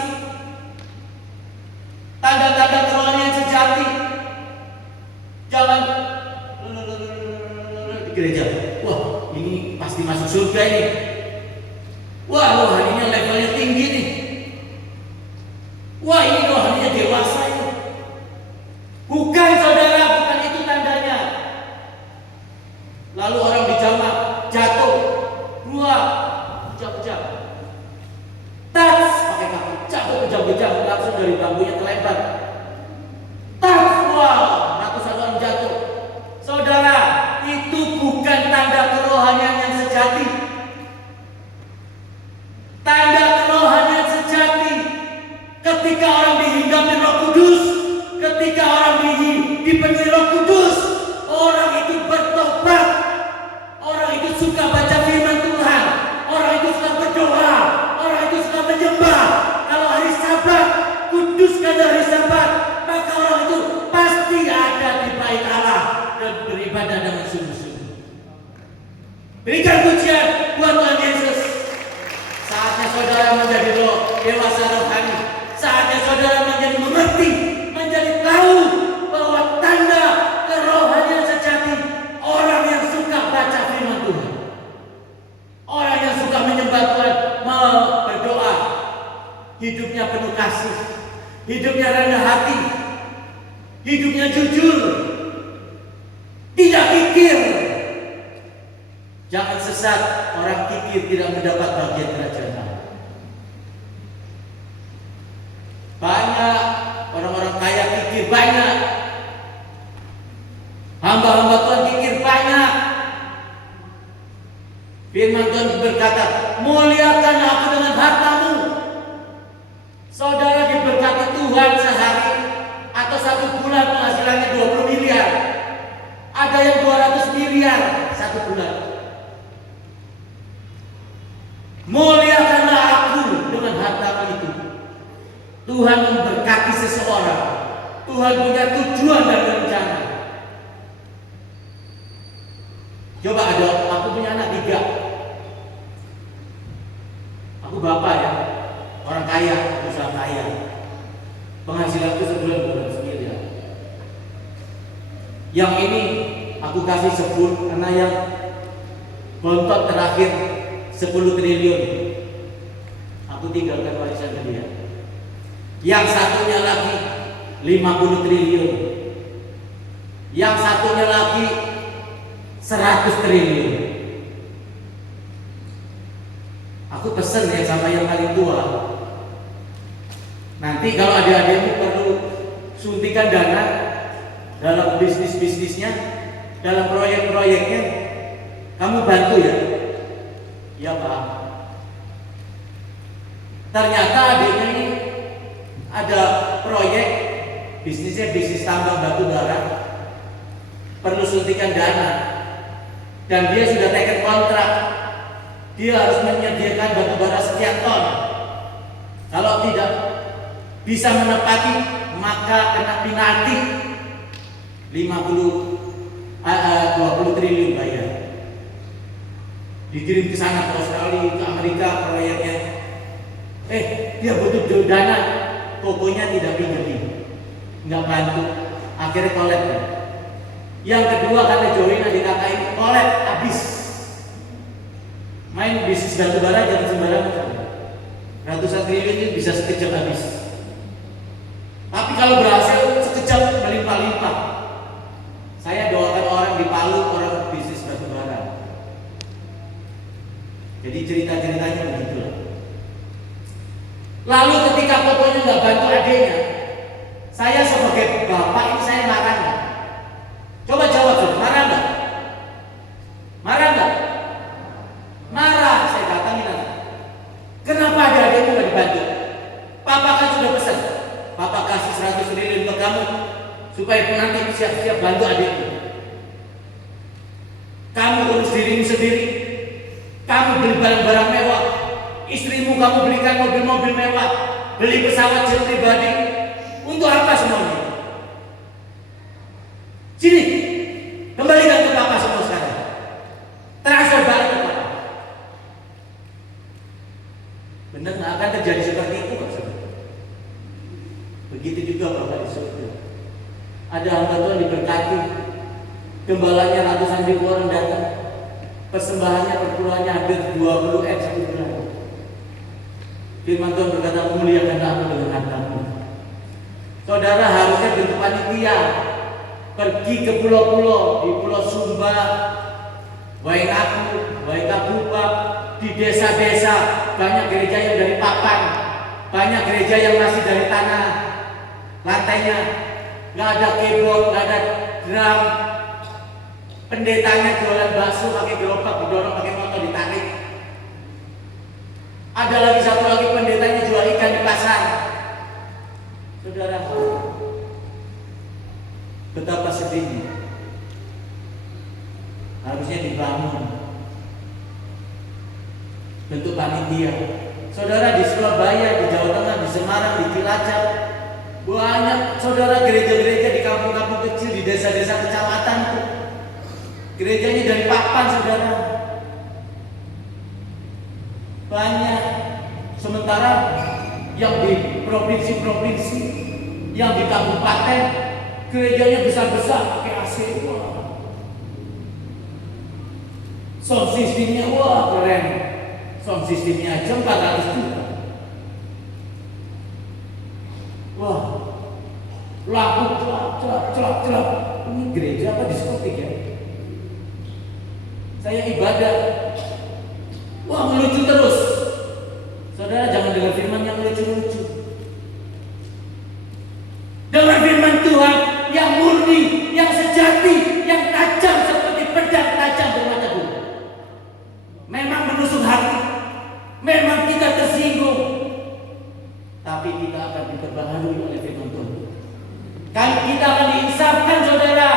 Tanda-tanda kerohanian sejati. Jangan di gereja. Wah, ini pasti masuk surga ini. Wah, rohaninya levelnya tinggi nih. Wah, ini rohaninya dewasa ini. Bukan, saudara, bukan itu tandanya. Lalu orang dijamah, jatuh, keluar, pecah-pecah. Tas pakai kaki, jatuh pecah-pecah, langsung dari bambunya terlempar. Tas, wah, ratusan orang jatuh. Saudara, itu bukan tanda kerohanian yang sejati. Tanda kerohanian sejati ketika orang dihinggapi Roh Kudus, ketika orang dipenuhi Roh Kudus, orang itu bertobat, orang itu suka baca firman Tuhan, orang itu suka berdoa, orang itu suka menyembah. Kalau hari Sabat, kuduskan hari Sabat, maka orang itu pasti ada di bait Allah dan beribadah dengan sungguh-sungguh. Berikan pujian buat Tuhan Yesus. Saatnya saudara menjadi dewasa rohani. Saatnya saudara menjadi mengerti, menjadi tahu bahwa tanda kerohanian sejati orang yang suka baca firman Tuhan, orang yang suka menyembah Tuhan, mau berdoa, hidupnya penuh kasih, hidupnya rendah hati, hidupnya jujur, tidak kikir. Jangan sesat, orang kikir tidak mendapat bagian kerajaan Allah. Banyak orang-orang kaya kikir, banyak hamba-hamba Tuhan kikir, banyak. Firman Tuhan berkata, muliakan aku dengan hartamu. Saudara diberkati Tuhan sehari atau 1 bulan penghasilannya 20 miliar. Ada yang 200 miliar 1 bulan. Muliakanlah aku dengan hartamu itu. Tuhan memberkati seseorang. Tuhan punya tujuan dan rencana. Coba aku punya anak 3. Aku bapak ya, orang kaya, usaha kaya. Penghasilanku sebulan 200 miliar. Yang ini aku kasih 10 karena yang bontot terakhir 10 triliun. Aku tinggalkan warisan ke dia. Yang satunya lagi 50 triliun. Yang satunya lagi 100 triliun. Aku pesen ya sama yang paling tua. Nanti kalau adik-adikmu perlu suntikan dana dalam bisnisnya, dalam proyek-proyeknya, kamu bantu ya. Ya Pak. Ternyata adiknya ini ada proyek bisnisnya, bisnis tambang batu bara, perlu suntikan dana, dan dia sudah teken kontrak. Dia harus menyediakan batu bara sekian ton. Kalau tidak bisa menepati, maka kena penalti 20 triliun bayar. Dikirim ke sana, ke Australia, ke Amerika proyeknya. Dia butuh dana, pokoknya tidak pinjam, nggak bantu. Akhirnya kolab. Yang kedua karena join adik kakak ini kolab habis. Main bisnis batu bara jangan sembarangan. Ratusan triliun ini bisa sekejap habis. Tapi kalau berhasil sekejap melimpah-limpah. Saya doakan orang di Palu, orang bisnis batu bara. Jadi cerita-ceritanya begitulah. Lalu ketika pokoknya nggak bantu adiknya, saya sebagai bapak ini saya marah nggak? Coba jawab, marah nggak? Marah nggak? Marah, saya datangin anak. Kenapa adik-adikmu nggak dibantu? Papa kan sudah pesan, Papa kasih 100 triliun ke kamu supaya nanti siap-siap bantu adikmu. Kamu urus dirimu sendiri. Kamu beli barang-barang mewah, istrimu kamu belikan mobil-mobil mewah, beli pesawat jet pribadi. Untuk apa semuanya? Sini, kembalikan ke Papa semua sekarang. Gembalanya ratusan ribu orang datang. Persembahannya perpuluhannya hampir 20 M satu bulan. Firman Tuhan berkata, muliakanlah aku dengan hartamu. Saudara harusnya bentuk panitia, pergi ke pulau-pulau, di Pulau Sumba, Waingapu, Waikabubak, di desa-desa banyak gereja yang dari papan, banyak gereja yang masih dari tanah, lantainya nggak ada keyboard, nggak ada drum, pendetanya jualan bakso pakai gerobak, didorong pakai motor ditarik. Ada lagi satu lagi pendetanya jual ikan di pasar. Saudara, betapa sedihnya. Harusnya dibangun bentuk panitia. Saudara, di Surabaya, di Jawa Tengah, di Semarang, di Cilacap, banyak saudara gereja-gereja di kampung-kampung kecil, di desa-desa kecamatan itu gerejanya dari papan, saudara. Banyak. Sementara yang di provinsi-provinsi, yang di kabupaten, gerejanya besar-besar pakai AC. Sound systemnya wah keren. Sound systemnya aja 400 juta. Wah, lampu celak. Ini gereja apa diskotik ya? Saya ibadah. Wah, melucu terus. Saudara jangan dengar firman yang lucu-lucu. Dengar firman Tuhan yang murni, yang sejati, yang tajam seperti pedang tajam bermata dua. Memang menusuk hati, memang kita tersinggung, tapi kita akan diperbaharui oleh firman Tuhan. Kan kita akan diinsafkan, saudara,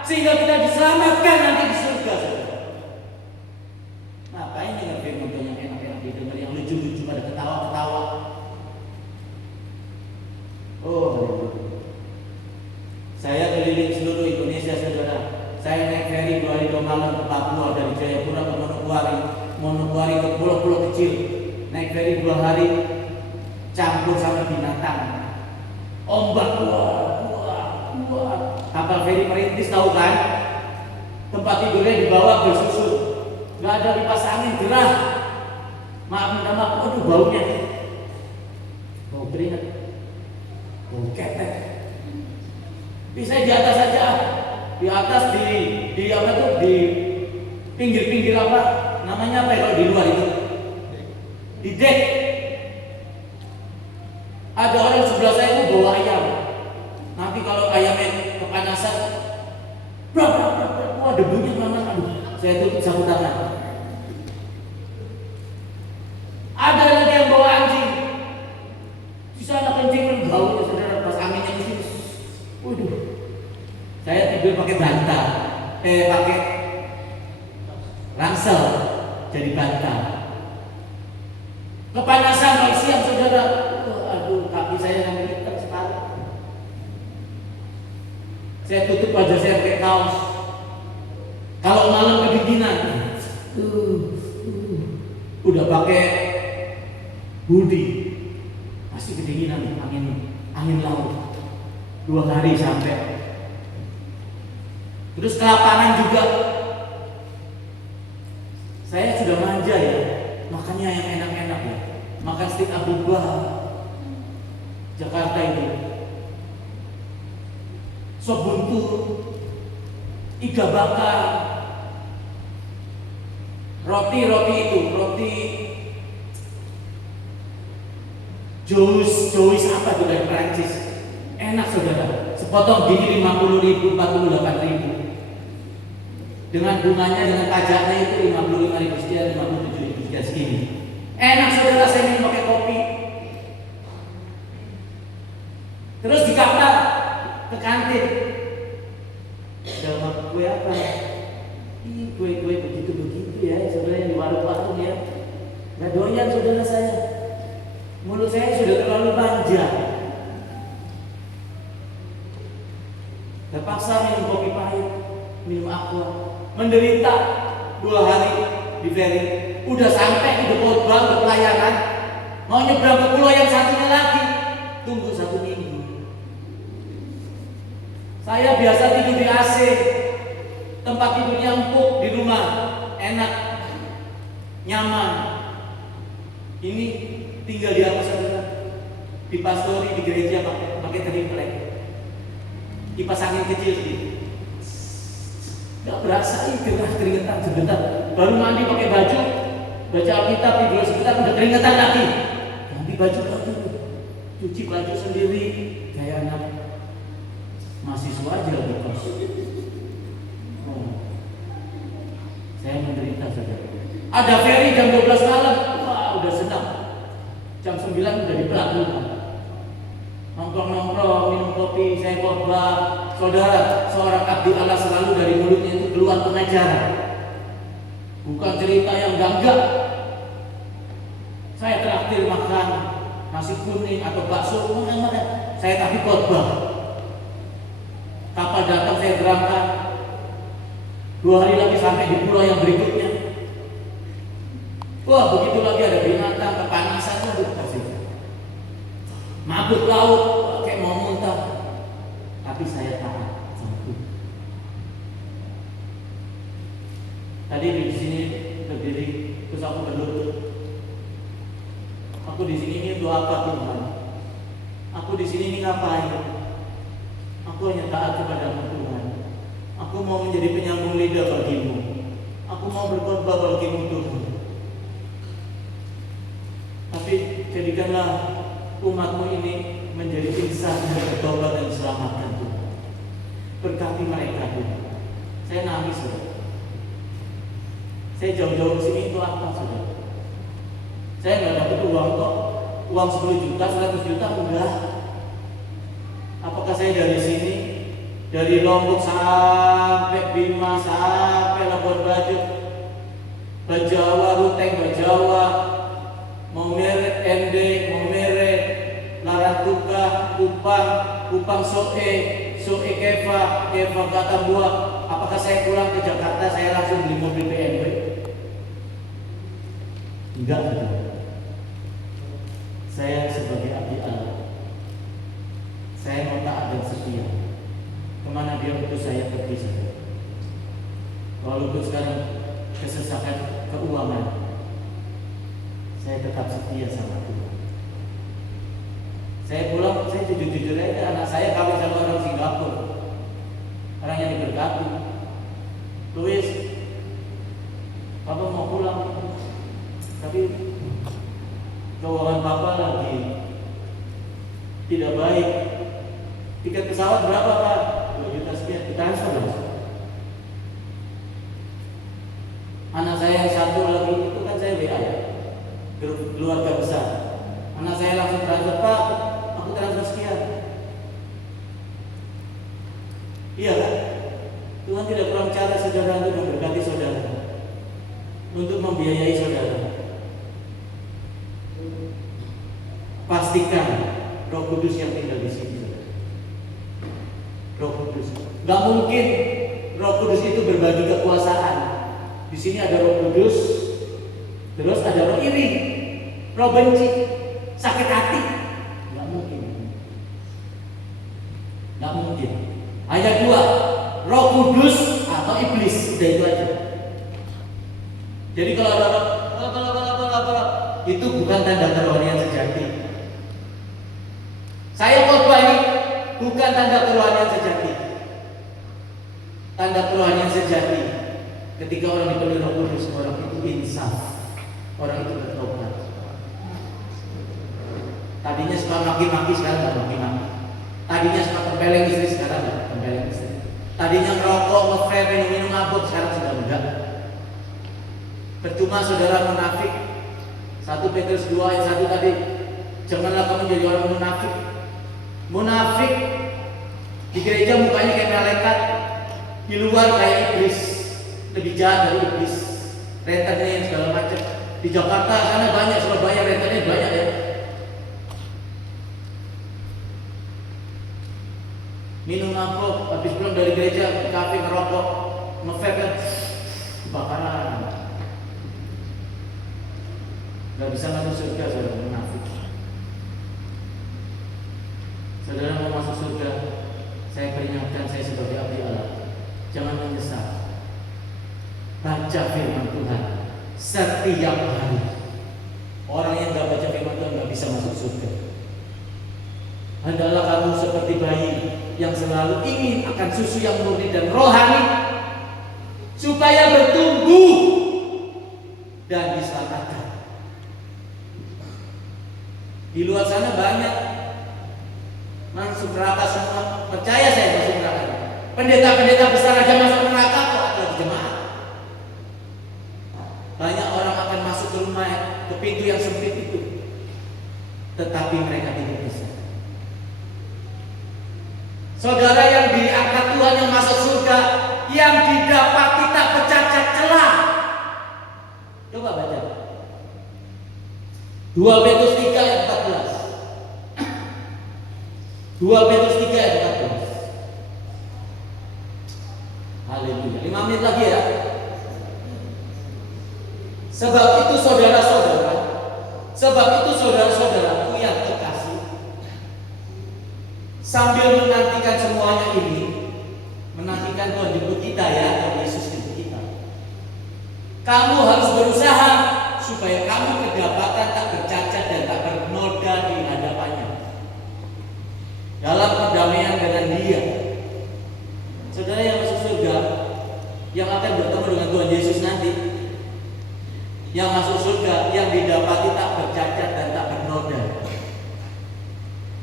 sehingga kita diselamatkan nanti di surga, saudara. Ngapain dengar firman Tuhan yang enak-enak didengar, yang lucu-lucu pada ketawa-ketawa? Oh, saya keliling seluruh Indonesia, saudara. Saya naik ferry 2 hari 2 malam ke Papua dari Jayapura ke Manokwari ke pulau-pulau kecil. Naik ferry 2 hari, campur sama binatang. Ombak kuat. Kapal ferry merintis, tahu kan? Tempat tidurnya di bawah bersusun. Gak ada kipas angin, gerah. Minta maaf, aduh baunya. Bau keringat. Bau ketek. Bisa di atas saja. Di atas di apa tuh, di pinggir-pinggir apa namanya, apa ya kalau di luar itu, di dek. Ada orang sebelah saya itu bawa ayam. Nanti kalau ayamnya kepanasan, wah debunya mana? Aduh, saya tutup sapu tangan. Ada lagi yang bawa anjing. Di sana kencing baunya, saudara, pas anginnya di sini. Waduh. Saya tidur pakai bantal, pakai ransel, jadi bantal. Kepanasan malam siang, saudara. Aduh, kaki saya yang hitam sekali. Saya tutup wajah saya pakai kaos. Kalau malam kedinginan, udah pakai hoodie, masih kedinginan, angin laut. 2 hari sampai. Terus kelaparan juga. Saya sudah manja ya, makannya yang enak-enak ya. Makan steak Abu Bakar Jakarta itu, sop buntut, iga bakar, roti Jois apa tuh dari Perancis. Enak, saudara. Sepotong gini 50.000, 48.000. Dengan bunganya, dengan pajaknya itu 55.000 sekian, 57.000 sekian segini. Enak, saudara, saya minum pakai kopi. Terus di kamar ke kantin. Dalam kue apa? Ini kue begitu ya, saudara, yang di warung-warung ya. Nggak doyan, saudara saya. Mulut saya sudah terlalu panjang. Terpaksa minum kopi pahit, minum aqua. Menderita 2 hari di ferry. Udah sampai di Depot Bank, ke pelayanan. Mau nyebrang ke pulau yang satunya lagi, tunggu 1 minggu. Saya biasa tidur di AC. tempat tidurnya empuk di rumah, enak, nyaman. Ini tinggal di apa saudara? Di pastori, di gereja pakai triplek, kipas angin kecil gitu. Gak berasa itu keringetan sebentar. Baru mandi pakai baju, baca Alkitab tidur sebentar udah keringetan lagi. Ganti baju lagi, cuci baju sendiri kayak anak mahasiswa aja di kos. Saya menderita saudara. Ada ferry jam 12 malam, wah udah senang. Jam 9 udah di pelabuhan. Nongkrong-nongkrong, minum kopi, saya khotbah. Saudara, seorang abdi Allah selalu dari mulutnya itu keluar pengajaran. Bukan cerita yang gagah. Saya traktir makan nasi kuning atau bakso, mana-mana. Saya tapi khotbah. Kapal datang saya berangkat. 2 hari lagi sampai di pulau yang berikutnya. Wah, begitu lagi ada binatang, kepanasan, waduh kasih. Mabuk laut, kayak mau muntah. Tapi saya taat satu. Tadi di sini berdiri, terus aku berlutut. Aku di sini ini untuk apa Tuhan? Aku di sini ini ngapain? Aku hanya taat kepada Tuhan. Aku mau menjadi penyambung lidah bagimu. Aku mau berkhotbah bagimu Tuhan. Tapi jadikanlah umatmu ini menjadi insan yang bertobat dan diselamatkan Tuhan. Berkati mereka Tuhan. Saya nangis saudara. Saya jauh-jauh ke sini itu apa saudara? Saya nggak dapat uang kok. Uang 10 juta, 100 juta enggak. Apakah saya dari sini, dari Lombok sampai Bima sampai Labuan Bajo, Bajawa, Ruteng, Bajawa, Maumere, Ende, Maumere, Larantuka, Kupang Soe Kefa Katambua. Apakah saya pulang ke Jakarta saya langsung beli mobil BMW? Enggak, betul. Saya sebagai abdi Allah, saya mau taat dan setia. Kemana dia utus saya pergi saja. Walaupun sekarang kesesakan keuangan, saya tetap setia sama Tuhan. Saya pulang, saya jujur-jujur aja, anak saya kawin sama orang Singapura, orang yang diberkati. Tulis, Papa mau pulang, tapi keuangan Papa lagi tidak baik. Tiket pesawat berapa Pak? 2 juta sekian, ditransfer langsung. Anak saya yang satu lagi itu kan saya WA ya, keluarga besar. Anak saya langsung transfer, Pak, aku transfer sekian. Iya kan? Tuhan tidak kurang cara saudara untuk memberkati saudara, untuk membiayai saudara. Pastikan Roh Kudus yang tinggal di sini. Roh Kudus. Gak mungkin Roh Kudus itu berbagi kekuasaan. Di sini ada Roh Kudus, terus ada roh iri, roh benci, sakit hati. Gak mungkin. Gak mungkin. Hanya 2, Roh Kudus atau iblis. Udah itu aja. Jadi kalau ada itu bukan tanda kerohanian sejati. Saya khotbah ini bukan tanda kerohanian sejati. Tanda kerohanian sejati ketika orang dipenuhi Roh Kudus, orang itu insaf, orang itu bertobat. Tadinya suka maki-maki, sekarang nggak maki-maki. Tadinya suka tempeleng istri, sekarang nggak tempeleng istri. Tadinya ngerokok, nge-vape, minum mabuk, sekarang sudah enggak. Percuma saudara munafik. 1 Petrus 2 ayat 1 tadi, janganlah kamu jadi orang munafik. Munafik di gereja mukanya kayak malaikat, di luar kayak iblis, lebih jahat dari iblis. Rentenir segala macam. Di Jakarta sana banyak, Surabaya rentenir banyak ya. Minum mabuk, habis pulang dari gereja ke kafe ngerokok, nge-vape, kebakaran. Gak bisa masuk surga saudara munafik. Saudara mau masuk surga, saya peringatkan, saya sebagai abdi Allah, jangan menyesal. baca firman Tuhan setiap hari. Orang yang gak baca firman Tuhan gak bisa masuk surga. Hendaklah kamu seperti bayi yang selalu ingin akan susu yang murni dan rohani, supaya bertumbuh dan diselamatkan. Di luar sana banyak masuk neraka semua. Percaya saya masuk neraka. Pendeta-pendeta besar aja masuk neraka kok ada jemaat. Banyak orang akan masuk ke rumah, ke pintu yang sempit itu, tetapi mereka tidak bisa. Saudara yang diangkat Tuhan yang masuk surga, yang didapati tak bercacat celah. Coba baca 2 Petrus 3 ayat 14. 2 Petrus 3 ayat 14. Haleluya. 5 menit lagi ya. Sebab itu saudara-saudaraku yang terkasih, sambil menantikan semuanya ini, menantikan Tuhan jemput kita ya, Tuhan Yesus jemput kita. Kamu harus berusaha supaya kamu kedapatan tak bercacat dan tak bernoda di hadapannya dalam perdamaian dengan Dia. Saudara yang masuk surga, yang akan bertemu dengan Tuhan Yesus nanti, yang masuk surga, yang didapati tak bercacat dan tak bernoda.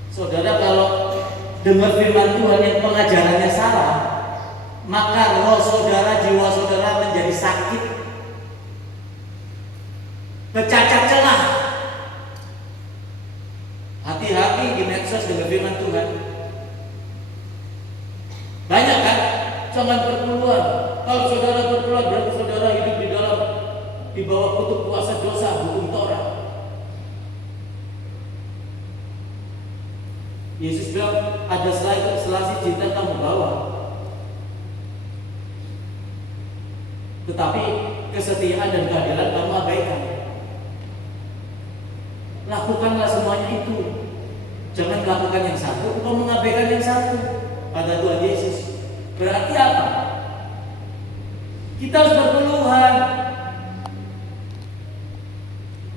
Saudara kalau dengar firman Tuhan yang pengajarannya salah, maka roh saudara, jiwa saudara menjadi sakit, bercacat celah. Hati-hati di medsos dengan firman Tuhan. Banyak kan? Jangan berkeluar. Kalau saudara berkeluar berarti saudara hidup di bawah kutuk kuasa dosa, hukum Taurat. Yesus bilang ada selasih cinta kamu bawa, tetapi kesetiaan dan keadilan kamu abaikan. Lakukanlah semuanya itu. Jangan melakukan yang satu, engkau mengabaikan yang satu. Pada Tuhan Yesus. Berarti apa? Kita harus berkeluhan.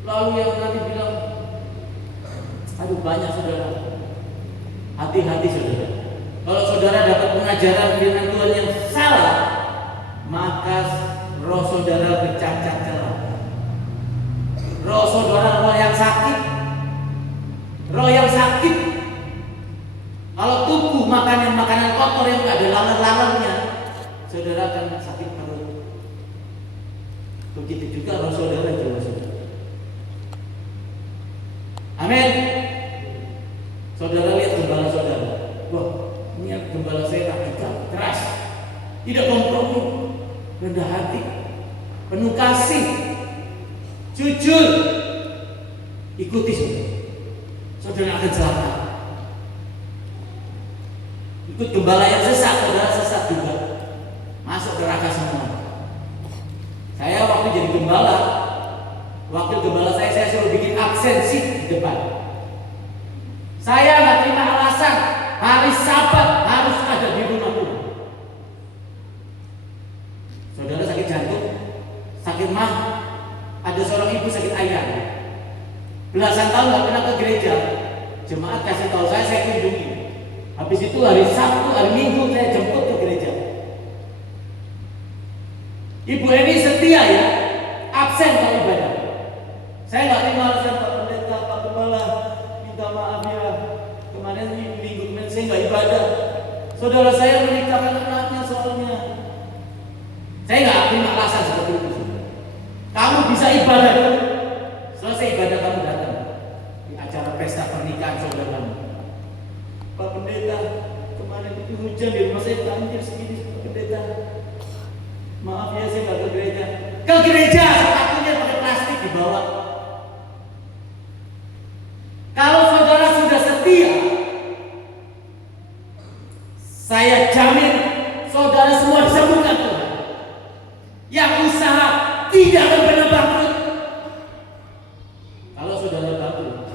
Lalu yang nanti bilang, aduh banyak saudara. Hati-hati saudara. Kalau saudara dapat pengajaran firman Tuhan yang salah, maka roh saudara bercacat celah. Roh saudara roh yang sakit. Roh yang sakit. Kalau tubuh makan makanan kotor yang tidak ada laler-lalernya, saudara akan sakit perut. Begitu juga roh saudara jiwa saudara. Amin. Saudara lihat gembala saudara. Wah, ini gembala saya radikal, keras, tidak kompromi, rendah hati, penuh kasih, jujur. Ikuti saudara. Saudara akan selamat. Ikut gembala yang sesat, saudara sesat juga, masuk neraka semua. Saya waktu jadi gembala, wakil gembala saya suruh bikin absensi di depan. Saya nggak terima alasan hari Sabat harus ada di rumah Tuhan. Saudara sakit jantung, sakit mah, ada seorang ibu sakit ayam, belasan tahun nggak pernah ke gereja. Jemaat kasih tahu saya kunjungi. Habis itu hari Sabtu, hari Minggu saya jemput ke gereja. Ibu ini setia ya, absen kalau ibadah. Saya nggak terima alasan Pak Pendeta, Pak Gembala, minta maaf ya, kemarin minggu kemarin saya nggak ibadah. Saudara saya menikahkan anaknya soalnya. Saya nggak terima alasan seperti itu. Kamu bisa ibadah dulu, selesai ibadah kamu datang di acara pesta pernikahan saudaramu. Pak Pendeta, kemarin itu hujan di rumah saya banjir segini, Pak Pendeta. Maaf ya saya nggak ke gereja. Ke gereja sepatunya pakai plastik dibawa. Kalau saudara sudah setia, saya jamin saudara semua disembuhkan Tuhan. Yang usaha tidak akan pernah bangkrut. Kalau saudara bangkrut,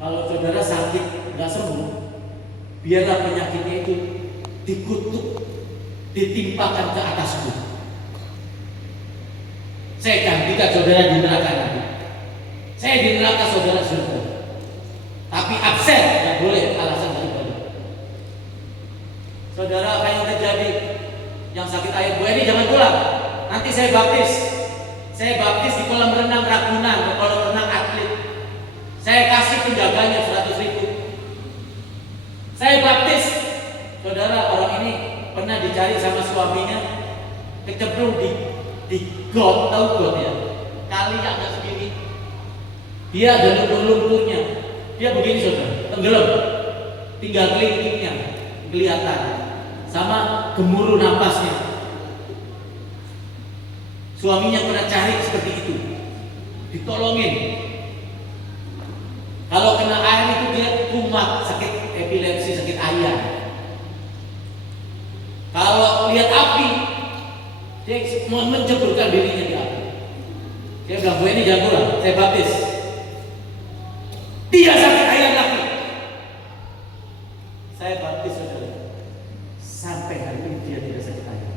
kalau saudara sakit nggak sembuh, biarlah penyakitnya itu dikutuk, ditimpakan ke atasku. Saya gantikan saudara di neraka nanti. Saya di neraka, saudara surga. Tapi absen, tidak boleh alasan daripada. Saudara, apa yang terjadi? Yang sakit air buah ini jangan pulang. Nanti saya baptis. Saya baptis di kolam renang Ragunan, di kolam renang atlet. Saya kasih penjaganya 100.000. Saya baptis. Saudara, orang ini pernah dicari sama suaminya, kecemplung di got, tahu got ya? Kali yang agak segini. Dia ada lumpur-lumpurnya. Dia begini saudara, tenggelam. Tinggal kelingkingnya kelihatan, sama gemuruh napasnya. Suaminya pernah cari seperti itu, ditolongin. Kalau kena air itu dia kumat, sakit epilepsi, sakit ayam. Kalau lihat api, dia mau menceburkan dirinya di api. Dia bilang, "Bu ini jangan pulang, saya baptis." Dia sakit ayam lagi. Saya baptis saudara. Sampai hari ini dia tidak sakit ayam.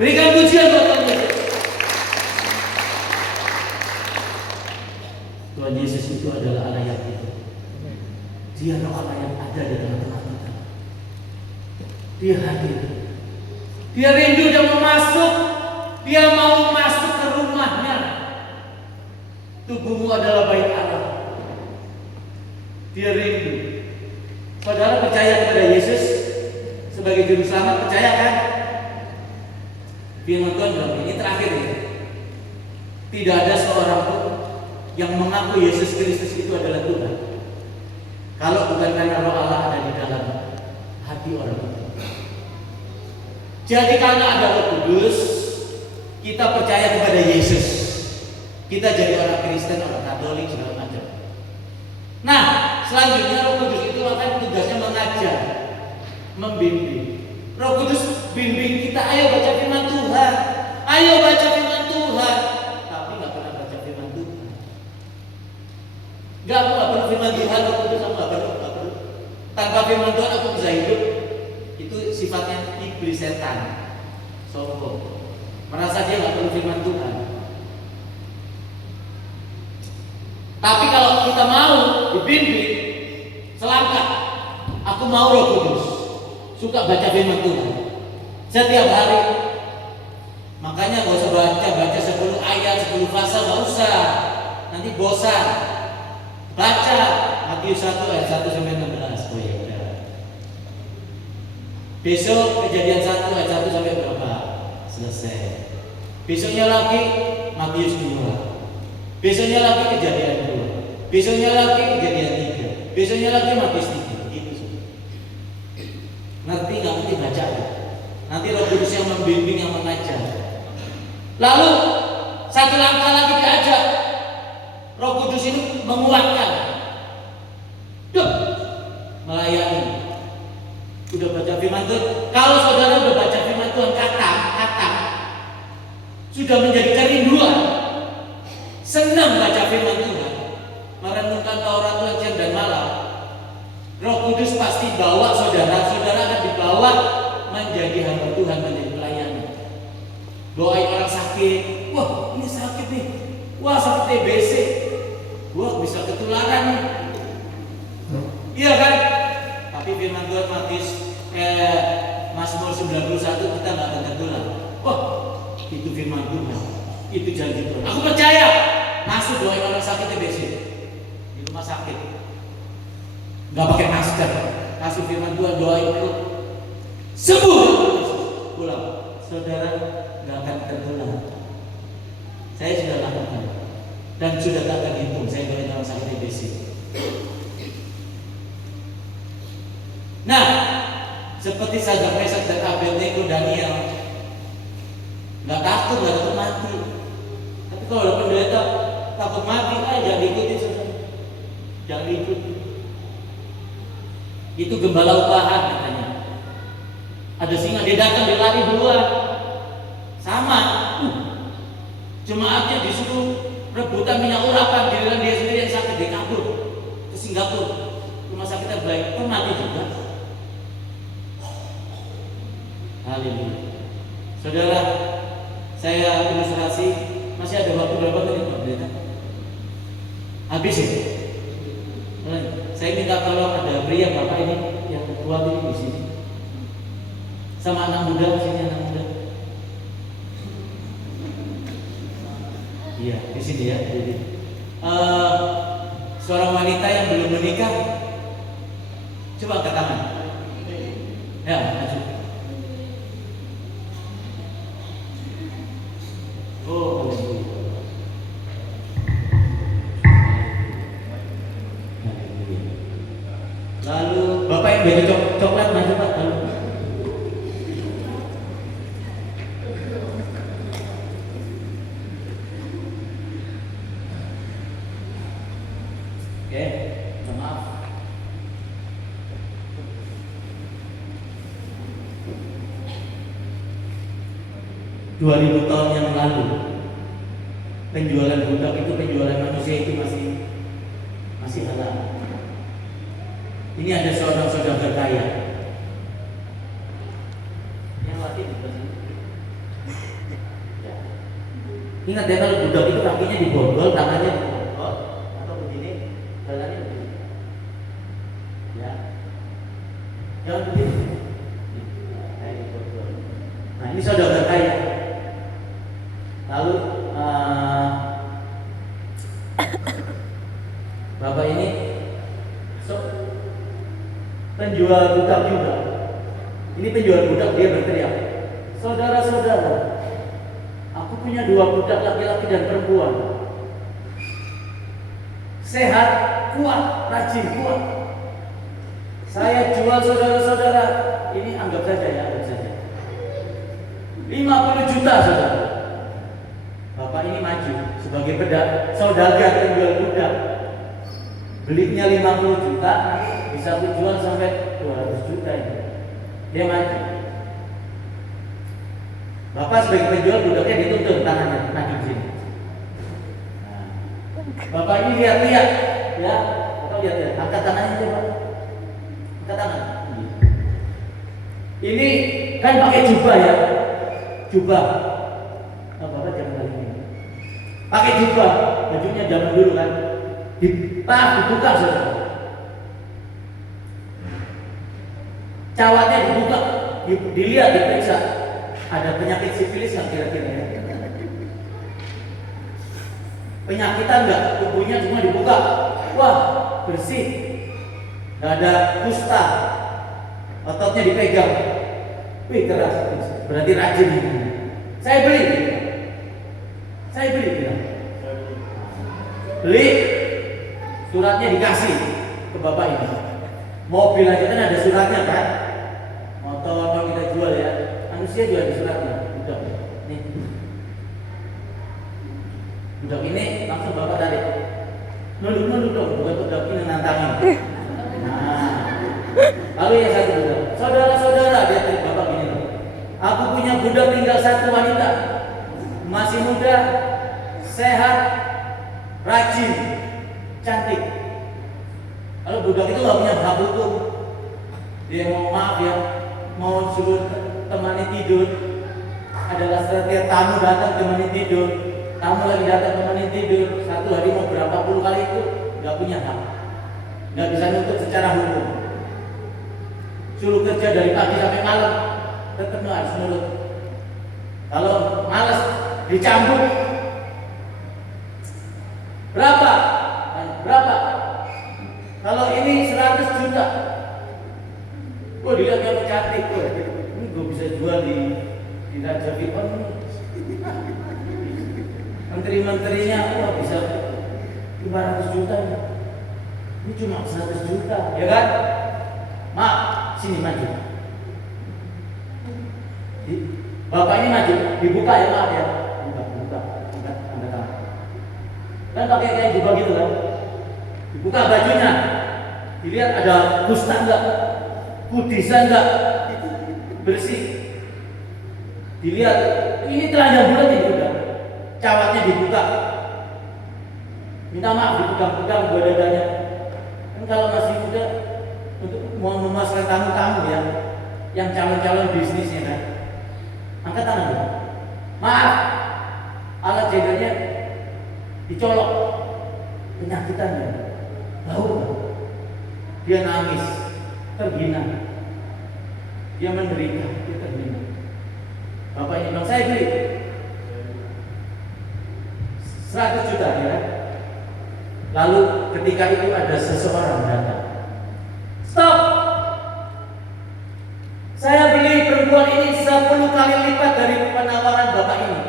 Berikan pujian buat Tuhan Yesus. Tuhan Yesus itu adalah Allah yang hidup. Dia roh Allah yang ada di tengah-tengah kita. Dia hadir. Dia rindu dan mau masuk. Dia mau masuk ke rumahnya. Tubuhmu adalah bait Allah. Dia rindu. Saudara percaya kepada Yesus sebagai juru selamat, percaya kan? Firman Tuhan bilang ini terakhir ya. Tidak ada seorang pun yang mengaku Yesus Kristus itu adalah Tuhan kalau bukan karena roh Allah ada di dalam hati orang itu. Jadi karena ada Roh Kudus, kita percaya kepada Yesus. Kita jadi orang Kristen, orang Katolik, segala macam. Nah, selanjutnya Roh Kudus itu akan tugasnya mengajar, membimbing. Roh Kudus bimbing kita, ayo baca firman Tuhan, ayo baca firman Tuhan. Tapi nggak pernah baca firman Tuhan. Nggak perlu firman Tuhan, Roh Kudus aku nggak perlu. Tanpa firman Tuhan aku bisa hidup. Itu sifatnya iblis, setan, sombong, merasa dia nggak perlu firman Tuhan. Tapi kalau kita mau dibimbing, selangkah. Aku mau Roh Kudus, suka baca firman Tuhan setiap hari. Makanya gak usah baca 10 ayat, 10 pasal, gak usah. Nanti bosan. Baca Matius 1 ayat 1 sampai 16. Oh ya udah. Besok Kejadian 1 ayat 1 sampai berapa? Selesai. Besoknya lagi Matius 2. Besoknya lagi Kejadian 2. Besoknya lagi Kejadian 3. Besoknya lagi Matius 3. Gitu sudah. Ngerti nggak ngerti baca ya. Nanti Roh Kudus yang membimbing, yang mengajar. Lalu satu langkah lagi diajak. Roh Kudus itu menguatkan. Duh, melayani. Udah baca firman Tuhan. Kalau saudara udah baca firman Tuhan kata, sudah menjadi kerinduan. Senang baca firman Tuhan, merenungkan Taurat Tuhan siang dan malam. Roh Kudus pasti bawa saudara akan dibawa menjadi hamba Tuhan, menjadi pelayan. Doain orang sakit, wah ini sakit nih, wah sakit TBC, wah bisa ketularan nih. Iya kan? Tapi firman Tuhan Mazmur 91 kita nggak akan tertular. Wah itu firman Tuhan, itu janji Tuhan. Aku percaya. Masuk doain orang sakit TBC di rumah sakit, nggak pakai masker, kasih firman Tuhan, doain itu sembuh, pulang. Saudara nggak akan tertular. Saya sudah lakukan dan sudah tak akan hitung. Saya doain orang sakit TBC. Nah, seperti Sadrak, Mesak dan Abednego, Daniel nggak takut mati. Tapi kalau ada pendeta takut mati, jangan diikuti saudara. Jangan diikuti. Itu gembala upahan katanya. Ada singa, dia datang, dia lari duluan. Sama. Jemaatnya disuruh rebutan minyak urapan, giliran dia sendiri yang sakit, dia kabur ke Singapura. Rumah sakit terbaik, kok mati juga. Haleluya. Saudara, saya ilustrasi Masih ada waktu berapa menit Pak Pendeta? Habis ya? Saya minta tolong ada pria Bapak ini yang kuat ini di sini. Sama anak muda di sini, anak muda. Iya, di sini ya. Jadi seorang wanita yang belum menikah, coba angkat tangan. Ya, maju. Oh, lalu Bapak yang baju coklat maju Pak. Lalu. Oke, maaf. Dua 2000 tahun yang lalu penjualan budak itu, penjualan manusia itu masih halal. Ini ada seorang saudagar kaya yang laki di sini. Ya. Ingat ya, kalau budak itu kakinya diborgol, tangannya diborgol, atau begini, jalannya begini. Ya, jangan begini. Nah, ini saudagar kaya. Lalu Bapak ini penjual budak juga. Ini penjual budak, dia berteriak, saudara-saudara, aku punya 2 budak laki-laki dan perempuan. Sehat, kuat, rajin, kuat. Saya jual saudara-saudara. Ini anggap saja ya, anggap saja 50 juta saudara. Bapak ini maju sebagai saudagar penjual budak. Belinya 50 juta, bisa jual sampai 200 juta ini. Dia maju. Bapak sebagai penjual budaknya dituntun tangannya, maju di sini. Nah, Bapak ini lihat-lihat, ya, atau lihat-lihat, angkat tangannya coba. Angkat tangan. Ini kan pakai jubah ya, jubah. Nah, Bapak jangan kali ini. Pakai jubah, bajunya zaman dulu kan. Dibuka saudara. Cawatnya dibuka, dilihat, diperiksa. Ada penyakit sifilis nggak kira-kira? Penyakitan nggak? Tubuhnya semua dibuka. Wah, bersih. Nggak ada kusta. Ototnya dipegang. Wih, keras. Berarti rajin ini. Saya beli. Beli. Suratnya dikasih ke Bapak ini. Mobil aja kan ada suratnya kan? Motor kalau kita jual ya, manusia juga ada suratnya. Budak. Nih. Budak ini langsung Bapak tarik. Nunduk dong, bukan budak ini nantangin. Nah. Lalu yang satu budak. Saudara-saudara, dia tarik Bapak ini. Aku punya budak tinggal 1 wanita. Masih muda, sehat, rajin, cantik. Kalau budak itu nggak punya hak hukum, dia mau maaf ya, mau suruh temani tidur, adalah setiap tamu datang temani tidur, tamu lagi datang temani tidur, 1 hari mau berapa puluh kali itu nggak punya hak, nggak bisa nuntut secara hukum. Suruh kerja dari pagi sampai malam, tetap harus nurut. Kalau malas dicambuk, berapa? Kalau ini 100 juta. Oh, dilihat yang cantik. Oh, ini gue bisa jual di Raja Firman ini. Menteri-menterinya, wah bisa 500 juta ini. Ini cuma 100 juta, ya kan? Mak, sini maju. Bapak ini maju, dibuka ya Mak ya. Buka, angkat tangan. Kan pakai kayak jubah gitu kan? Dibuka bajunya, dilihat ada kusta enggak, kudisa enggak, bersih. Dilihat, ini telanjang bulat ini udah, cawatnya dibuka. Minta maaf dipegang-pegang buat dadanya. Kan kalau masih muda, untuk mau memuaskan tamu-tamu ya, yang calon-calon bisnisnya kan, angkat tangan dulu. Maaf, alat jagarnya dicolok penyakitannya, tahu nggak? Dia nangis, terhina, dia menderita, dia terhina. Bapaknya bilang, saya beli 100 juta ya. Lalu ketika itu ada seseorang datang, stop, saya beli perempuan ini 10 kali lipat dari penawaran bapak ini.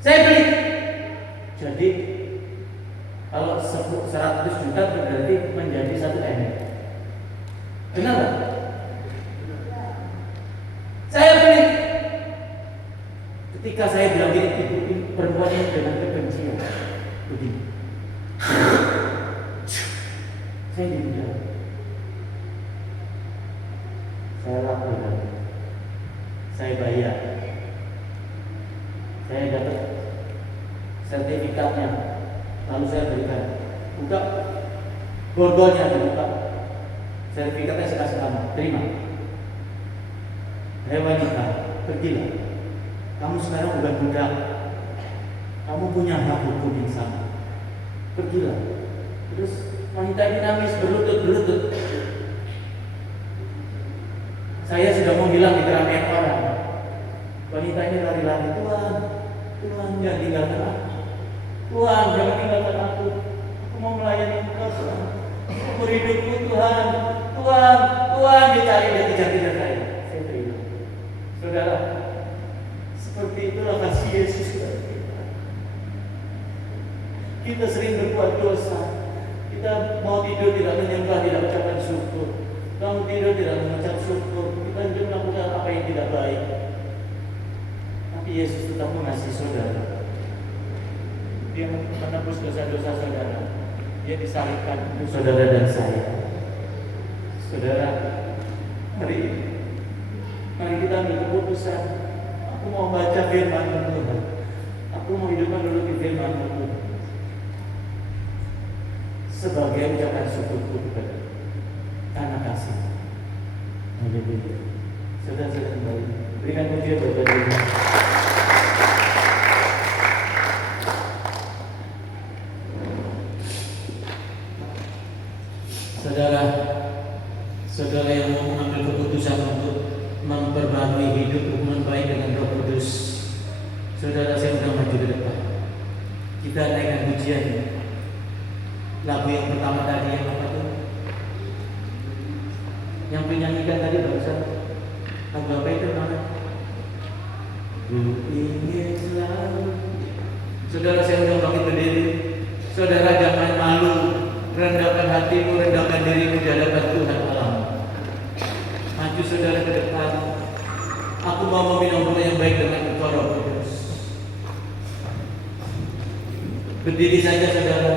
Saya beli. Jadi kalau 100 juta berarti menjadi 1 M. Kenapa? Saya beli. Ketika saya bilang ini perempuan ini dengan kebencian begini, saya dibilang, saya lakukan, saya bayar, saya dapat sertifikatnya, lalu saya berikan, buka borgolnya, dibuka, sertifikatnya saya kasih kamu, terima. Hei wanita, pergilah. Kamu sekarang bukan budak. Kamu punya hak hukum yang sama. Pergilah. Terus wanita ini nangis berlutut. Saya sudah mau bilang di keramaian orang. Wanita ini lari-lari, Tuhan, jangan tinggalkan aku. Tuhan, jangan tinggalkan aku. Aku mau melayani Engkau, Tuhan. Aku hidupku, Tuhan. Tuhan, dia cari, dia kejar-kejar saya. Saya terima. Saudara, seperti itulah kasih Yesus kepada kita. Kita sering berbuat dosa. Kita mau tidur tidak menyembah, tidak ucapkan syukur. Bangun tidur tidak mengucap syukur. Kita juga melakukan apa yang tidak baik. Tapi Yesus tetap mengasihi saudara. Dia menebus dosa-dosa saudara. Dia disalibkan untuk saudara dan saya. Saudara, mari kita ambil keputusan. Aku mau baca firman Tuhan. Aku mau hidup menurut firman Tuhan. Sebagai ucapan syukurku kepada karena kasih. Haleluya. Saudara kembali. Berikan pujian buat Tuhan. Saudara yang mau mengambil keputusan untuk memperbarui hidup hubungan baik dengan Roh Kudus, saudara saya sudah maju ke depan. Kita naikkan pujian. Lagu yang pertama tadi yang apa tuh? Yang penyanyikan tadi barusan. Lagu apa itu namanya? Ku ingin selalu. Saudara saya sudah bangkit berdiri. Saudara jangan malu. Rendahkan hatimu, rendahkan dirimu di hadapan Tuhan Allah. Maju saudara ke depan. Aku mau meminum hubungan yang baik dengan Engkau Roh Kudus. Berdiri saja saudara.